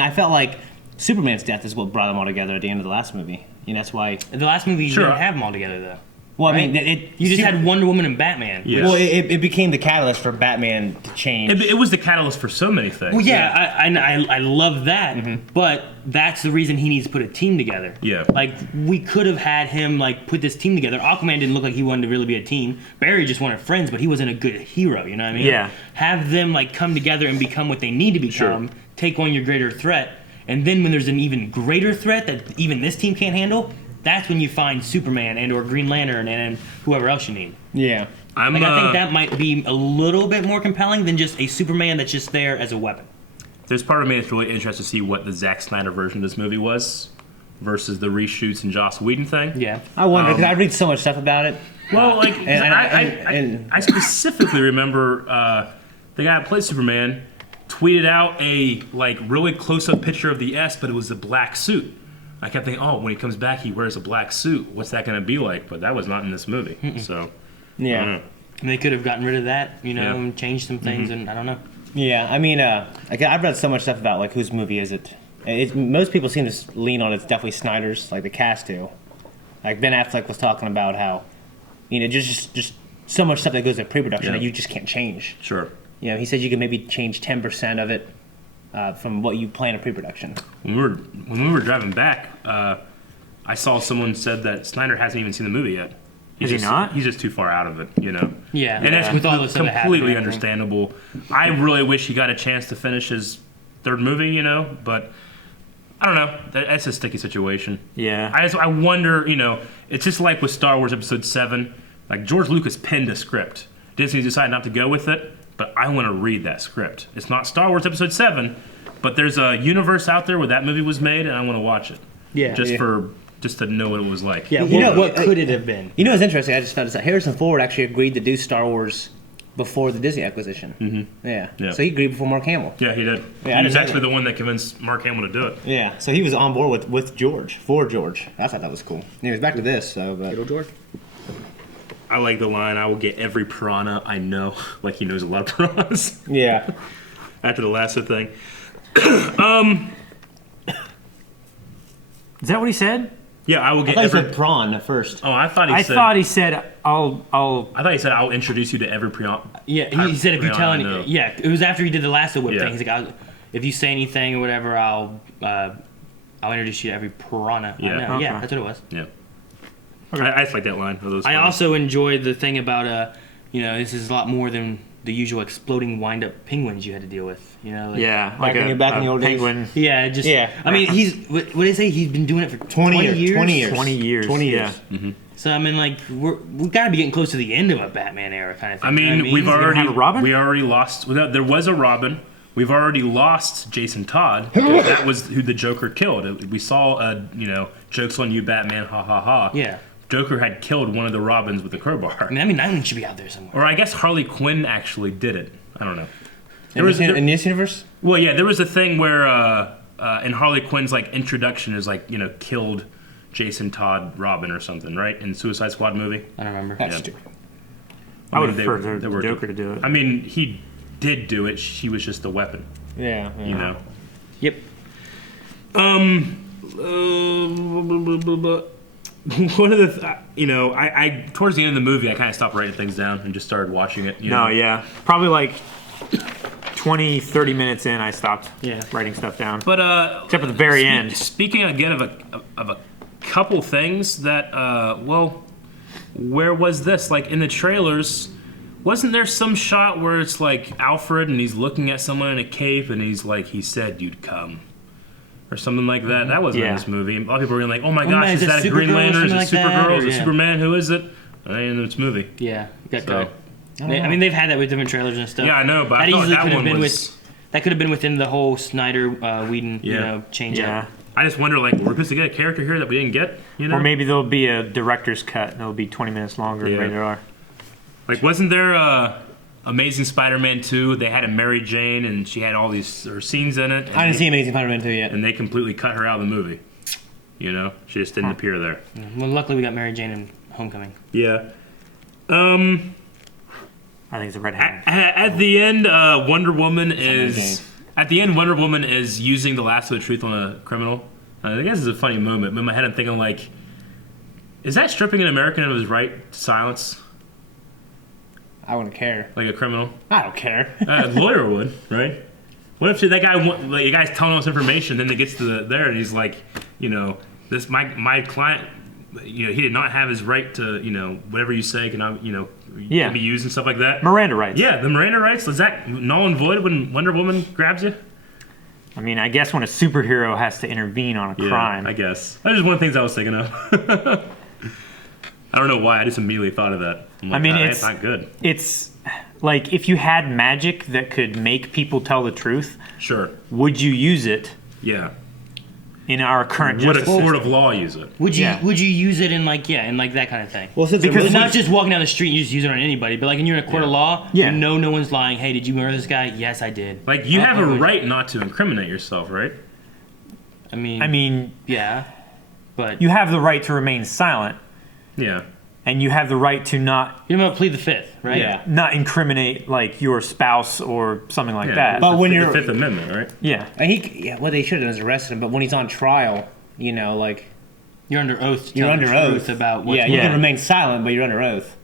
I felt like Superman's death is what brought them all together at the end of the last movie. And that's why. The last movie, you didn't have them all together, though. Well, right? I mean, you just had Wonder Woman and Batman. Yeah. Well, it became the catalyst for Batman to change. It was the catalyst for so many things. Well, I love that, but that's the reason he needs to put a team together. Yeah. Like, we could have had him, like, put this team together. Aquaman didn't look like he wanted to really be a team. Barry just wanted friends, but he wasn't a good hero, you know what I mean? Yeah. Have them, like, come together and become what they need to become, take on your greater threat, and then when there's an even greater threat that even this team can't handle, that's when you find Superman and or Green Lantern and whoever else you need. Yeah. I think that might be a little bit more compelling than just a Superman that's just there as a weapon. There's part of me that's really interested to see what the Zack Snyder version of this movie was versus the reshoots and Joss Whedon thing. Yeah. I wonder, because I read so much stuff about it. Well, like, And I specifically remember the guy that played Superman tweeted out a like really close-up picture of the S, but it was a black suit. I kept thinking, oh, when he comes back, he wears a black suit. What's that going to be like? But that was not in this movie. So, yeah. I don't know. And they could have gotten rid of that, and changed some things, and I don't know. Yeah, I mean, I've read so much stuff about, like, whose movie is it? Most people seem to lean on it's definitely Snyder's, like the cast do. Like, Ben Affleck was talking about how, just so much stuff that goes into pre-production that you just can't change. Sure. He said you could maybe change 10% of it from what you plan in pre-production. When we were driving back, I saw someone said that Snyder hasn't even seen the movie yet. Is he not? He's just too far out of it, Yeah. And that's with all this stuff that happened completely and everything. understandable. I really wish he got a chance to finish his third movie, but I don't know. That's a sticky situation. Yeah. I wonder, it's just like with Star Wars Episode 7. Like, George Lucas penned a script. Disney decided not to go with it, but I want to read that script. It's not Star Wars Episode 7, but there's a universe out there where that movie was made, and I want to watch it. Yeah. Just to know what it was like. Yeah, what could it have been? You know what's interesting? I just found this out. Harrison Ford actually agreed to do Star Wars before the Disney acquisition. Mm-hmm. Yeah. So he agreed before Mark Hamill. Yeah, he did. Yeah, He was actually the one that convinced Mark Hamill to do it. Yeah. So he was on board with George, for George. I thought that was cool. Anyways, back to this. So, but George? I like the line, I will get every piranha I know. Like he knows a lot of piranhas. yeah. After the Lasso thing. Is that what he said? Yeah, I will I get thought he every... said prawn at first. Oh, I thought he I said... thought he said, I'll. I thought he said, I'll introduce you to every piranha. Yeah, he said if you tell any... know. Yeah, it was after he did the Lasso Whip Yeah. thing. He's like, if you say anything or whatever, I'll introduce you to every piranha I Yeah. know. Okay. Yeah, that's what it was. Yeah. I just like that line. I also enjoyed the thing about, this is a lot more than the usual exploding wind-up penguins you had to deal with. Yeah, Back in the old days. penguin. Yeah, just... Yeah. I mean, what do they say? He's been doing it for 20 years? 20 years. 20 years. 20 yeah. years. Mm-hmm. So, I mean, like, we've got to be getting close to the end of a Batman era kind of thing. I mean, Is he gonna have a Robin? we already lost... There was a Robin. We've already lost Jason Todd. Because that was who the Joker killed. We saw, jokes on you, Batman, ha ha ha. Yeah. Joker had killed one of the Robins with a crowbar. I mean, Nightwing should be out there somewhere. Or I guess Harley Quinn actually did it. I don't know. In this universe? Well, yeah, there was a thing where in Harley Quinn's like introduction is like killed Jason Todd Robin or something, right? In Suicide Squad movie. I don't remember. That's Yeah. stupid. I would mean, have preferred they the were- Joker to do it. I mean, he did do it. She was just the weapon, Yeah. you know. Yep. One of the, I towards the end of the movie, I kind of stopped writing things down and just started watching it. No, yeah. Probably like 20, 30 minutes in, I stopped Yeah. writing stuff down. But Except for the very end. Speaking again of a couple things that, where was this? Like in the trailers, wasn't there some shot where it's like Alfred and he's looking at someone in a cape and he's like, he said you'd come. Or something like that. That wasn't in Yeah. this movie. A lot of people were like, oh my man, gosh, is is it that a Green Supergirl or Lantern? Is it something like that? Supergirl? Is it Yeah. Superman? Who is it? in its movie. Yeah, got So, cut. I mean, they've had that with different trailers and stuff. yeah, I know, but that I thought easily that could have one been was. that could have been within the whole Snyder Whedon change Yeah. up. I just wonder, like, we're supposed to get a character here that we didn't get, you know? Or maybe there'll be a director's cut and it'll be 20 minutes longer Yeah. than they are. Like, wasn't there Amazing Spider-Man 2? They had a Mary Jane, and she had all these scenes in it. I didn't see Amazing Spider-Man 2 yet. And they completely cut her out of the movie. You know? She just didn't appear there. Well, luckily we got Mary Jane in Homecoming. Yeah. I think it's a red herring. At the end, Wonder Woman game. is... At the end, Wonder Woman is using the lasso of truth on a criminal. I guess it's a funny moment, but in my head I'm thinking, like, is that stripping an American of his right to silence? I wouldn't care. Like a criminal? I don't care. A lawyer would, right? What if that guy, like, the guy's telling us information, then it gets to there and he's like, you know, this my client, you know, he did not have his right to, you know, whatever you say cannot, you know, can be used and stuff like that. Miranda rights. Yeah, the Miranda rights, is that null and void when Wonder Woman grabs you? I mean, I guess when a superhero has to intervene on a crime. I guess. That's just one of the things I was thinking of. I don't know why, I just immediately thought of that. I'm like, I mean, it's not good. It's like if you had magic that could make people tell the truth, Sure. would you use it Yeah. in our current Would a justice court system? of law use it? Would you Yeah. would you use it in like that kind of thing? Well, since Because it Not was, just walking down the street and you just use it on anybody, but like when you're in a court of law, Yeah. you know no one's lying. Hey, did you murder this guy? Yes, I did. Like, you Oh, have a oh, right not to incriminate yourself, right? I mean, I mean, yeah, but you have the right to remain silent, Yeah. and you have the right to not you're gonna plead the fifth, right? yeah. incriminate like your spouse or something like Yeah. that. But when the you're- Fifth Amendment, right? Yeah. And what they should have done is arrested him. But when he's on trial, you know, like You're under oath. To you're tell under the truth oath about what. Yeah, you Yeah. can remain silent, but you're under oath.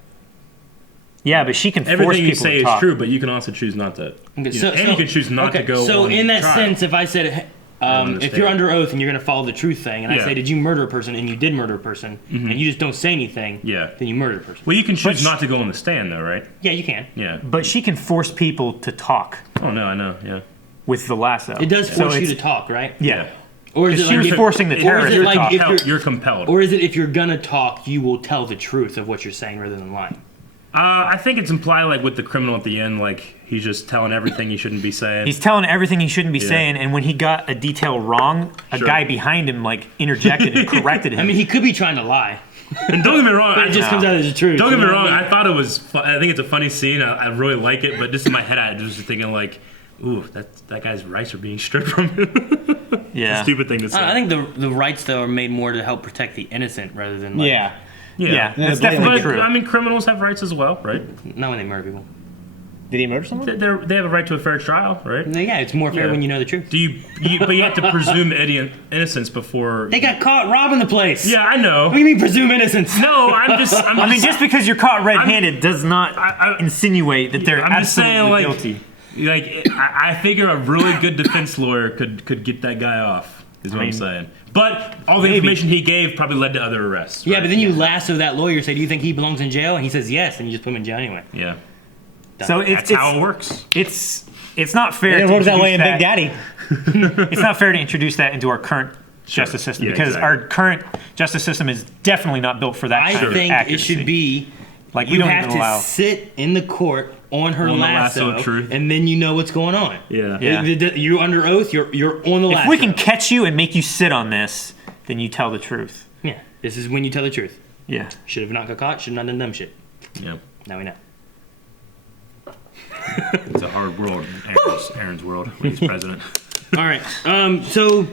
Yeah, but she can force Everything you people say to is talk. true, but you can also choose not to. Okay, You know, so- and so- you can choose not to go. So on in that trial. sense, if I said, if understand. you're under oath and you're gonna follow the truth thing, and I Yeah. say, did you murder a person, and you did murder a person, and you just don't say anything, Yeah. then you murdered a person. Well, you can choose But- not to go on the stand, though, right? Yeah, you can. Yeah. But she can force people to talk Oh no, I know. Yeah. with the lasso. It does So force you it's- to talk, right? Yeah. Or is it She like was if, forcing the Or is terrorists it to like talk. if You're compelled. or is it if you're gonna talk, you will tell the truth of what you're saying rather than lying? I think it's implied, like with the criminal at the end, like he's just telling everything he shouldn't be saying. He's telling everything he shouldn't be Yeah. saying, and when he got a detail wrong, a Sure. guy behind him like interjected and corrected him. I mean, he could be trying to lie, And don't get me wrong. but it just I, comes out as the truth. don't get you me know what wrong. I mean? I thought it was. I think it's a funny scene. I really like it, but just in my head, I was just thinking like, "Ooh, that guy's rights are being stripped from him." yeah. Stupid thing to say. I think the rights though are made more to help protect the innocent rather than like, Yeah. Yeah, that's But- definitely But true. I mean, criminals have rights as well, right? not when they murder people. Did he murder someone? They have a right to a fair trial, right? Yeah, it's more fair Yeah. when you know the truth. But you have to presume innocence before. They got caught robbing the place. Yeah, I know. What do you mean presume innocence? No, I mean, just because you're caught red-handed does not insinuate that they're I'm just absolutely saying, like, guilty. Like, I figure a really good defense lawyer could get that guy off. Is what I'm mean, saying. But all the maybe. information he gave probably led to other arrests. Yeah, right? but then you lasso that lawyer. Say, do you think he belongs in jail? And he says yes, and you just put him in jail anyway. Yeah, So that's how it works. it's not fair. It to works that way in introduce Big Daddy. It's not fair to introduce that into our current justice system Yeah, because exactly. our current justice system is definitely not built for that I kind of think accuracy. it should be like we you don't have even to allow. sit in the court on her On the lasso, lasso of truth. and then you know what's going on. Yeah. Yeah. You're under oath. You're on the lasso. If we can catch you and make you sit on this, then you tell the truth. Yeah, this is when you tell the truth. Yeah. Should have not got caught. Should have not done dumb shit. Yeah. Now we know. It's a hard world, Aaron's world when he's president. All right. So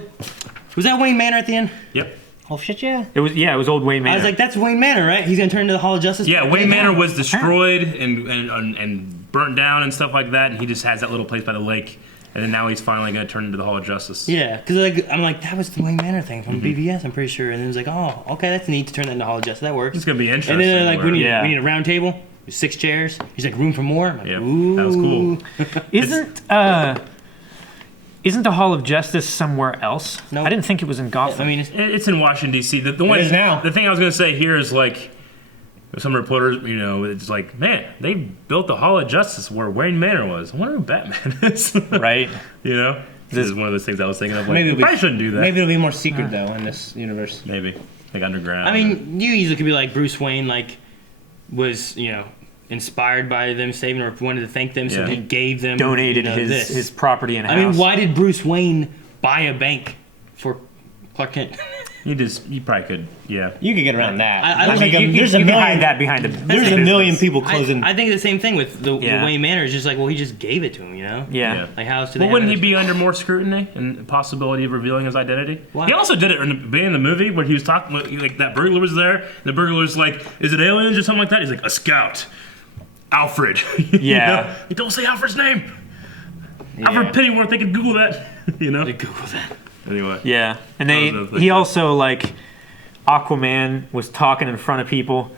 was that Wayne Manor at the end? Yep. Oh shit, yeah. It was old Wayne Manor. I was like, that's Wayne Manor, right? He's gonna turn into the Hall of Justice. Yeah, Wayne Manor was destroyed and burnt down and stuff like that, and he just has that little place by the lake, and then now he's finally going to turn into the Hall of Justice. Yeah, because I'm like, that was the Wayne Manor thing from BVS, I'm pretty sure. And it was like, oh, okay, that's neat to turn that into Hall of Justice. That works. It's going to be interesting. And then they're like, we where- need a round table, 6 chairs. He's like, room for more. I'm like, Yeah, ooh. that was cool. Isn't the Hall of Justice somewhere else? No. I didn't think it was in Gotham. I mean, It's in Washington D.C. The one is now. The thing I was going to say here is like some reporters, it's like, man, they built the Hall of Justice where Wayne Manor was. I wonder who Batman is. right? This is one of those things I was thinking of. Like, Maybe maybe probably shouldn't do that. Maybe it'll be more secret though in this universe. Maybe like underground. I mean, you easily could be like Bruce Wayne, like was, inspired by them saving or wanted to thank them, so he gave them donated his property and house. I mean, why did Bruce Wayne buy a bank for Clark Kent? You probably could, yeah. You could get around that. There's a million that behind the. There's a million people closing. I think the same thing with the Wayne Manor. Is just like, well, he just gave it to him, Yeah. Like, how else do Well, they? wouldn't he be under more scrutiny and the possibility of revealing his identity? Why? He also did it in the beginning of the movie where he was talking, like that burglar was there. And the burglar's like, "Is it aliens or something like that?" He's like, "A scout, Alfred." Yeah. You don't say Alfred's name. Alfred Pennyworth. They could Google that. They Google that. Anyway. Yeah, and he also like Aquaman was talking in front of people.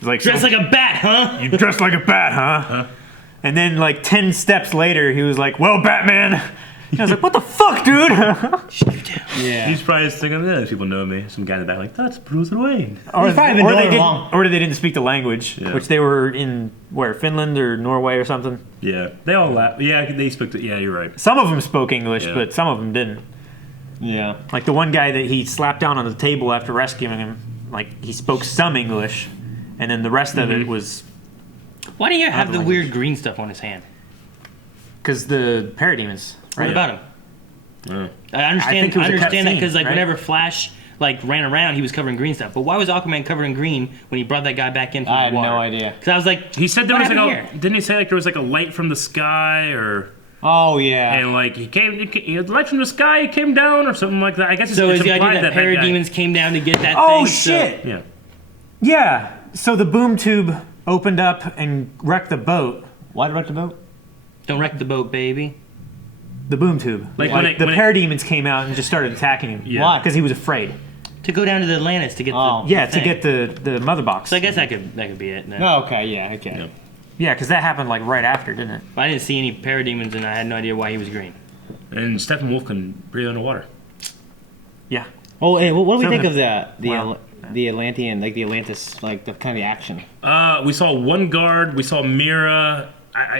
He's like, Dressed like a bat, huh? You dressed like a bat, huh? And then like 10 steps later, he was like, "Well, Batman." And I was like, "What the fuck, dude?" Yeah. He's probably just thinking, "Yeah, these people know me." Some guy in the back like, "That's Bruce Wayne." Or He's probably been doing it long. or they didn't speak the language, Yeah. which they were in Finland or Norway or something. Yeah, they all laugh. Yeah, they spoke. Yeah, you're right. Some of them spoke English, Yeah. but some of them didn't. Yeah. Like the one guy that he slapped down on the table after rescuing him, like he spoke some English, and then the rest of it was Why do you have the language. weird green stuff on his hand? because the parademons, What right? about him? Yeah. I understand. think it was I a understand that cutscene, because like right? whenever Flash ran around, he was covered in green stuff. But why was Aquaman covered in green when he brought that guy back in from I the had water? no idea. Because I was like, He said there what was like happened here? didn't he say like there was like a light from the sky or Oh yeah. and like he had light from the sky, he came down or something like that. I guess it's, So it's is the implied idea that that guy- parademons came down to get that Oh thing? so- shit! Yeah. Yeah. So the boom tube opened up and wrecked the boat. Why did I wreck the boat? Don't wreck the boat, baby. The boom tube. Like, the parademons came out and just started attacking him. Yeah. Why? Because he was afraid. To go down to the Atlantis to get Oh. the Yeah, to thing. get the mother box. So I guess that could be it. Then. Oh, okay. Yeah. Okay. Yeah. Yeah, because that happened like right after, didn't it? I didn't see any parademons, and I had no idea why he was green. And Steppenwolf can breathe underwater. Yeah. Oh, hey, what do we So think the- of the wow. the Atlantean, like the Atlantis, like the kind of the action? We saw one guard. We saw Mira.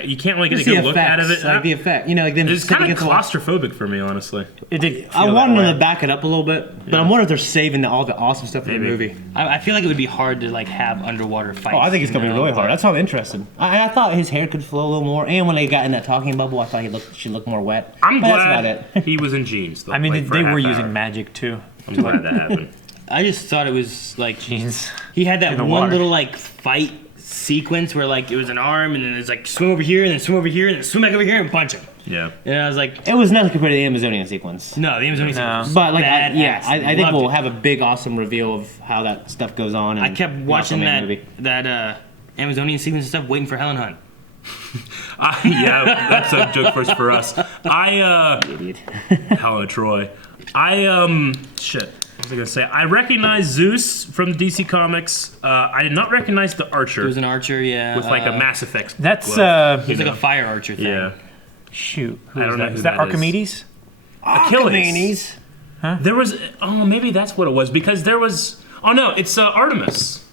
You can't really get a Just good look out of it. like the effect. You know, like them It's sitting kind of against the wall. claustrophobic for me, honestly. It did. I feel wanted that them way. to back it up a little bit, but I'm wondering if they're saving all the awesome stuff for the Maybe. movie. I feel like it would be hard to like have underwater fights. Oh, I think it's gonna be really hard. but- That's why I'm interested. I thought his hair could flow a little more, and when they got in that talking bubble, I thought she looked more wet. I'm But that's glad about it. he was in jeans. Though, I mean, like, for they a half were hour. using magic too. I'm glad that happened. I just thought it was like Jeans. he had that In the one water. little like fight sequence where like it was an arm and then it's like swim over here and then swim over here and then swim back over here and punch him. Yeah. And I was like, It was nothing compared to the Amazonian sequence. no, the Amazonian sequence was But like, badass. I think Loved we'll it. have a big, awesome reveal of how that stuff goes on. I in kept the watching Aquaman that movie. Amazonian sequence and stuff, waiting for Helen Hunt. Yeah, that's a joke first for us. Idiot. Helen of Troy. Shit. What was I gonna say? I recognize Zeus from DC Comics. I did not recognize the Archer There was an archer, yeah, with like a Mass Effect. That's glove. He was like a fire archer thing. Yeah. shoot. Who I is don't know that? who Is that that is. Archimedes? Achilles. There was. Oh, maybe that's what it was because there was. Oh no, it's Artemis.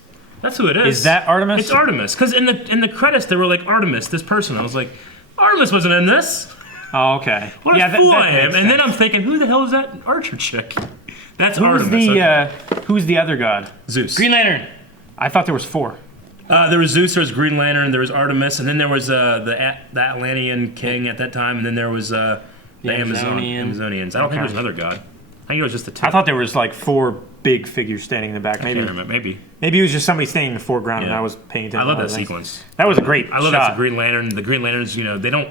That's who it is. Is that Artemis? It's Artemis. Because in the credits they were like Artemis, this person. I was like, Artemis wasn't in this. Oh, okay. What a that- fool that I am. makes And then sense. I'm thinking, who the hell is that Archer chick? That's Who was Artemis. the who's the other god? Zeus. Green Lantern. I thought there was 4. There was Zeus, there was Green Lantern, there was Artemis, and then there was the Atlantean king at that time, and then there was the Amazonian. Amazonians. I don't think there was another god. I think it was just the two. I thought there was like 4 big figures standing in the back. I can't Maybe remember. Maybe. maybe it was just somebody standing in the foreground and Yeah. I was paying attention. I love to that other things. sequence. That was a great I love shot. that Green Lantern. The Green Lanterns, they don't.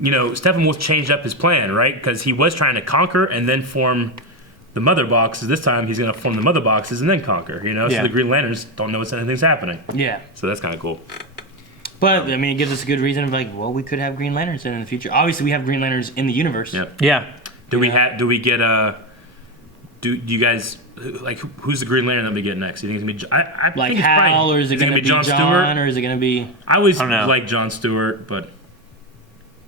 Steppenwolf changed up his plan, right? Because he was trying to conquer and then form the mother boxes. This time he's going to form the mother boxes and then conquer, So Yeah. the Green Lanterns don't know anything's happening. Yeah. So that's kind of cool. But, I mean, it gives us a good reason of like, well, we could have Green Lanterns in the future. Obviously, we have Green Lanterns in the universe. Yeah. Yeah. Do we get do you guys like who's the Green Lantern that we get next? Do you think it's gonna be I Like think it's Hal, probably- or is it going to be John, Stewart? or is it going to be... I always I don't know. like John Stewart, but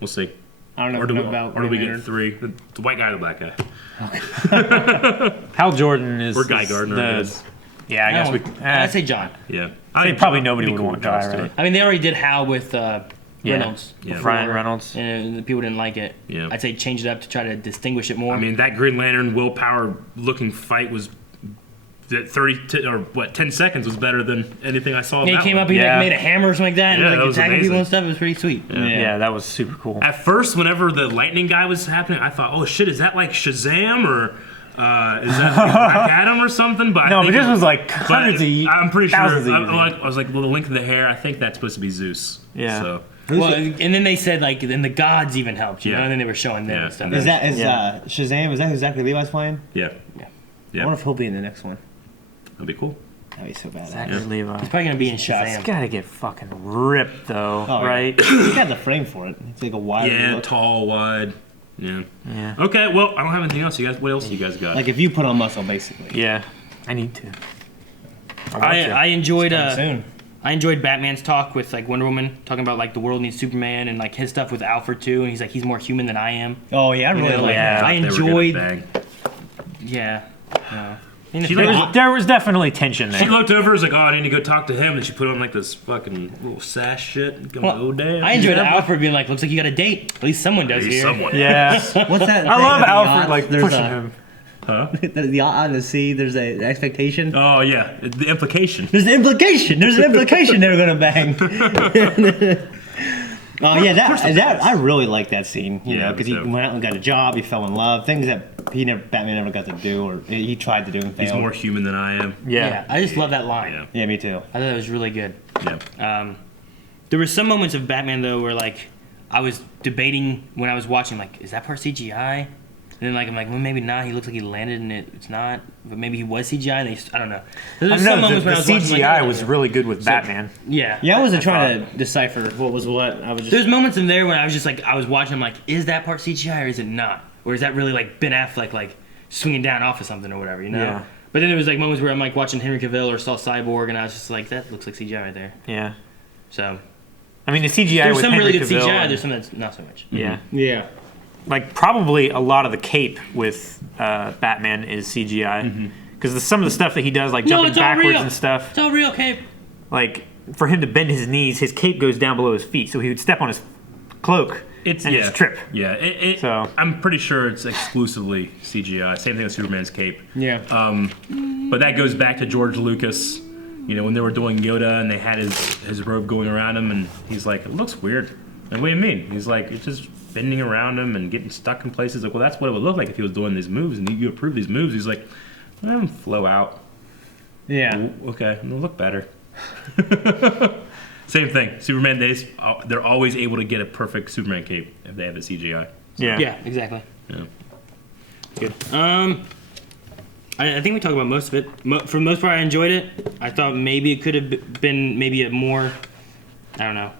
we'll see. I don't know Or do about we Green get Lantern. 3? The white guy or the black guy? Hal Jordan is. Or Guy is Gardner, I guess. Yeah, I guess we. I'd say John. Yeah. probably nobody It'd be would cool want with John Guy, right? Stewart. I mean, they already did Hal with Reynolds. Yeah. before, Ryan Reynolds. And the people didn't like it. Yeah. I'd say change it up to try to distinguish it more. I mean, that Green Lantern willpower looking fight was that 10 seconds was better than anything I saw. And he came up, he like made a hammer or something like that, Yeah, and that like was attacking amazing. people and stuff. It was pretty sweet. Yeah, that was super cool. At first, whenever the lightning guy was happening, I thought, oh shit, is that like Shazam or is that like Black Adam or something? But No, I but think this was like hundreds of I'm pretty sure. thousands of years ago. I was like, well, the length of the hair. I think that's supposed to be Zeus. Yeah. So Well, and then they said like, then the gods even helped, you know, and then they were showing them Yeah. and stuff. Is Shazam? Is that who Zachary Levi's playing? yeah, I wonder if he'll be in the next one. that'd be cool. That'd be so badass. Zachary Levi. He's probably gonna be in He's Shazam. gotta get fucking ripped though, Oh, yeah. right? He's got the frame for it. It's like a wide Yeah, look. tall, wide. Yeah. Yeah. Okay. Well, I don't have anything else. You guys, what else you guys got? Like if you put on muscle, basically. Yeah. I need to. I enjoyed Soon. I enjoyed Batman's talk with like Wonder Woman talking about like the world needs Superman and like his stuff with Alfred too, and he's like he's more human than I am. Oh yeah, I really know, like like, that. I They were gonna enjoyed. bang. Yeah. She There was definitely tension She there. looked over, was like, "Oh, I need to go talk to him," and she put on like this fucking little sash shit. And Well, oh damn! I enjoyed Alfred being like, "Looks like you got a date. At least someone does He's here." someone. Yeah. What's that? I thing love with the Alfred yacht? like There's pushing a- him. Huh? The yacht on the sea. There's an expectation. Oh yeah, the implication. There's an implication. There's an implication they're gonna bang. Oh yeah, that I really like that scene. You Yeah, know, because me he too. went out and got a job. He fell in love. Things that Batman never got to do, or he tried to do and failed. He's more human than I am. Yeah, Yeah. I just love that line. Yeah. Yeah, me too. I thought it was really good. Yeah. There were some moments of Batman though where like I was debating when I was watching, like, is that part CGI? And then like I'm like, well, maybe not. He looks like he landed and it's not, but maybe he was CGI. And I don't know. There I was don't some know, moments the when I was watching, like, CGI oh, was really good with Batman. yeah. Yeah, I wasn't trying to decipher what was what. I was just. There's moments in there when I was just like, I was watching. I'm like, is that part CGI or is it not? Or is that really like Ben Affleck like swinging down off of something or whatever, you know? Yeah. But then there was like moments where I'm like watching Henry Cavill or saw Cyborg, and I was just like, that looks like CGI right there. Yeah. So I mean, the CGI there's with some Henry really good Cavill CGI. and- There's some that's not so much. Yeah. Yeah. Like probably a lot of the cape with Batman is CGI because some of the stuff that he does, like No, jumping it's all backwards real. and stuff, It's all real, Cape. like for him to bend his knees, his cape goes down below his feet, so he would step on his cloak and just trip. Yeah. So- I'm pretty sure it's exclusively CGI. Same thing with Superman's cape. Yeah. But that goes back to George Lucas. You know, when they were doing Yoda and they had his robe going around him, and he's like, it looks weird. Like, what do you mean? He's like, it's just bending around him and getting stuck in places. Like, well, that's what it would look like if he was doing these moves, and you approve these moves. He's like, let them flow out. Yeah. Okay, it'll look better. Same thing. Superman days, they're always able to get a perfect Superman cape if they have the CGI. Yeah. Yeah, exactly. Yeah. Good. I think we talked about most of it. For the most part, I enjoyed it. I thought maybe it could have been maybe a more, I don't know,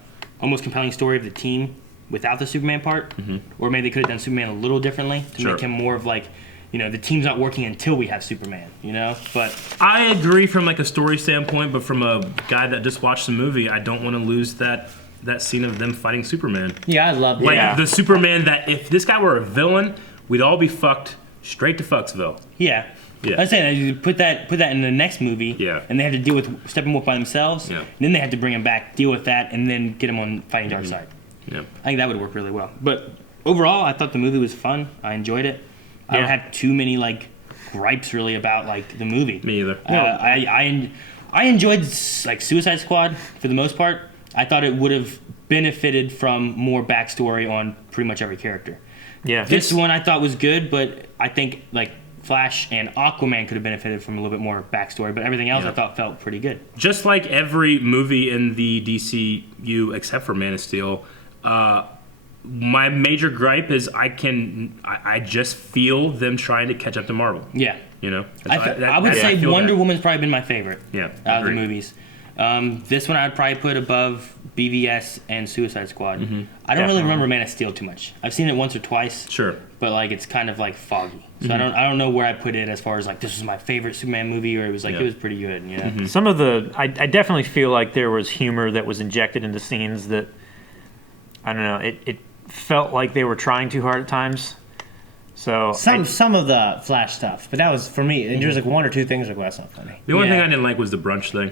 almost compelling story of the team without the Superman part, or maybe they could have done Superman a little differently to Sure. make him more of like, you know, the team's not working until we have Superman, you know. But I agree from like a story standpoint, but from a guy that just watched the movie, I don't want to lose that scene of them fighting Superman. Yeah, I love that. Like Yeah. the Superman that if this guy were a villain, we'd all be fucked straight to Fucksville. yeah. Yeah. I'm saying you put that in the next movie, Yeah. and they had to deal with Steppenwolf by themselves. Yeah. And then they had to bring him back, deal with that, and then get him on fighting Darkseid. Yeah. I think that would work really well. But overall, I thought the movie was fun. I enjoyed it. I don't Yeah. have too many like gripes really about like the movie. Me either. I enjoyed like Suicide Squad for the most part. I thought it would have benefited from more backstory on pretty much every character. Yeah. This one I thought was good, but I think like Flash and Aquaman could have benefited from a little bit more backstory. But everything else Yeah. I thought felt pretty good. Just like every movie in the DCU except for Man of Steel, my major gripe is I just feel them trying to catch up to Marvel. Yeah. You know, I would say feel Wonder that. Woman's probably been my favorite. Yeah, Out of the agreed. movies. This one I'd probably put above BVS and Suicide Squad. I don't really Definitely. remember Man of Steel too much. I've seen it once or twice, Sure. but like it's kind of like foggy. So I don't know where I put it as far as like this was my favorite Superman movie or it was like Yeah. it was pretty good. You know. Some of the I definitely feel like there was humor that was injected into scenes that I don't know. It felt like they were trying too hard at times. So Some of the Flash stuff, but that was for me. There's like one or two things like, well, that's not funny. The only Yeah. thing I didn't like was the brunch thing.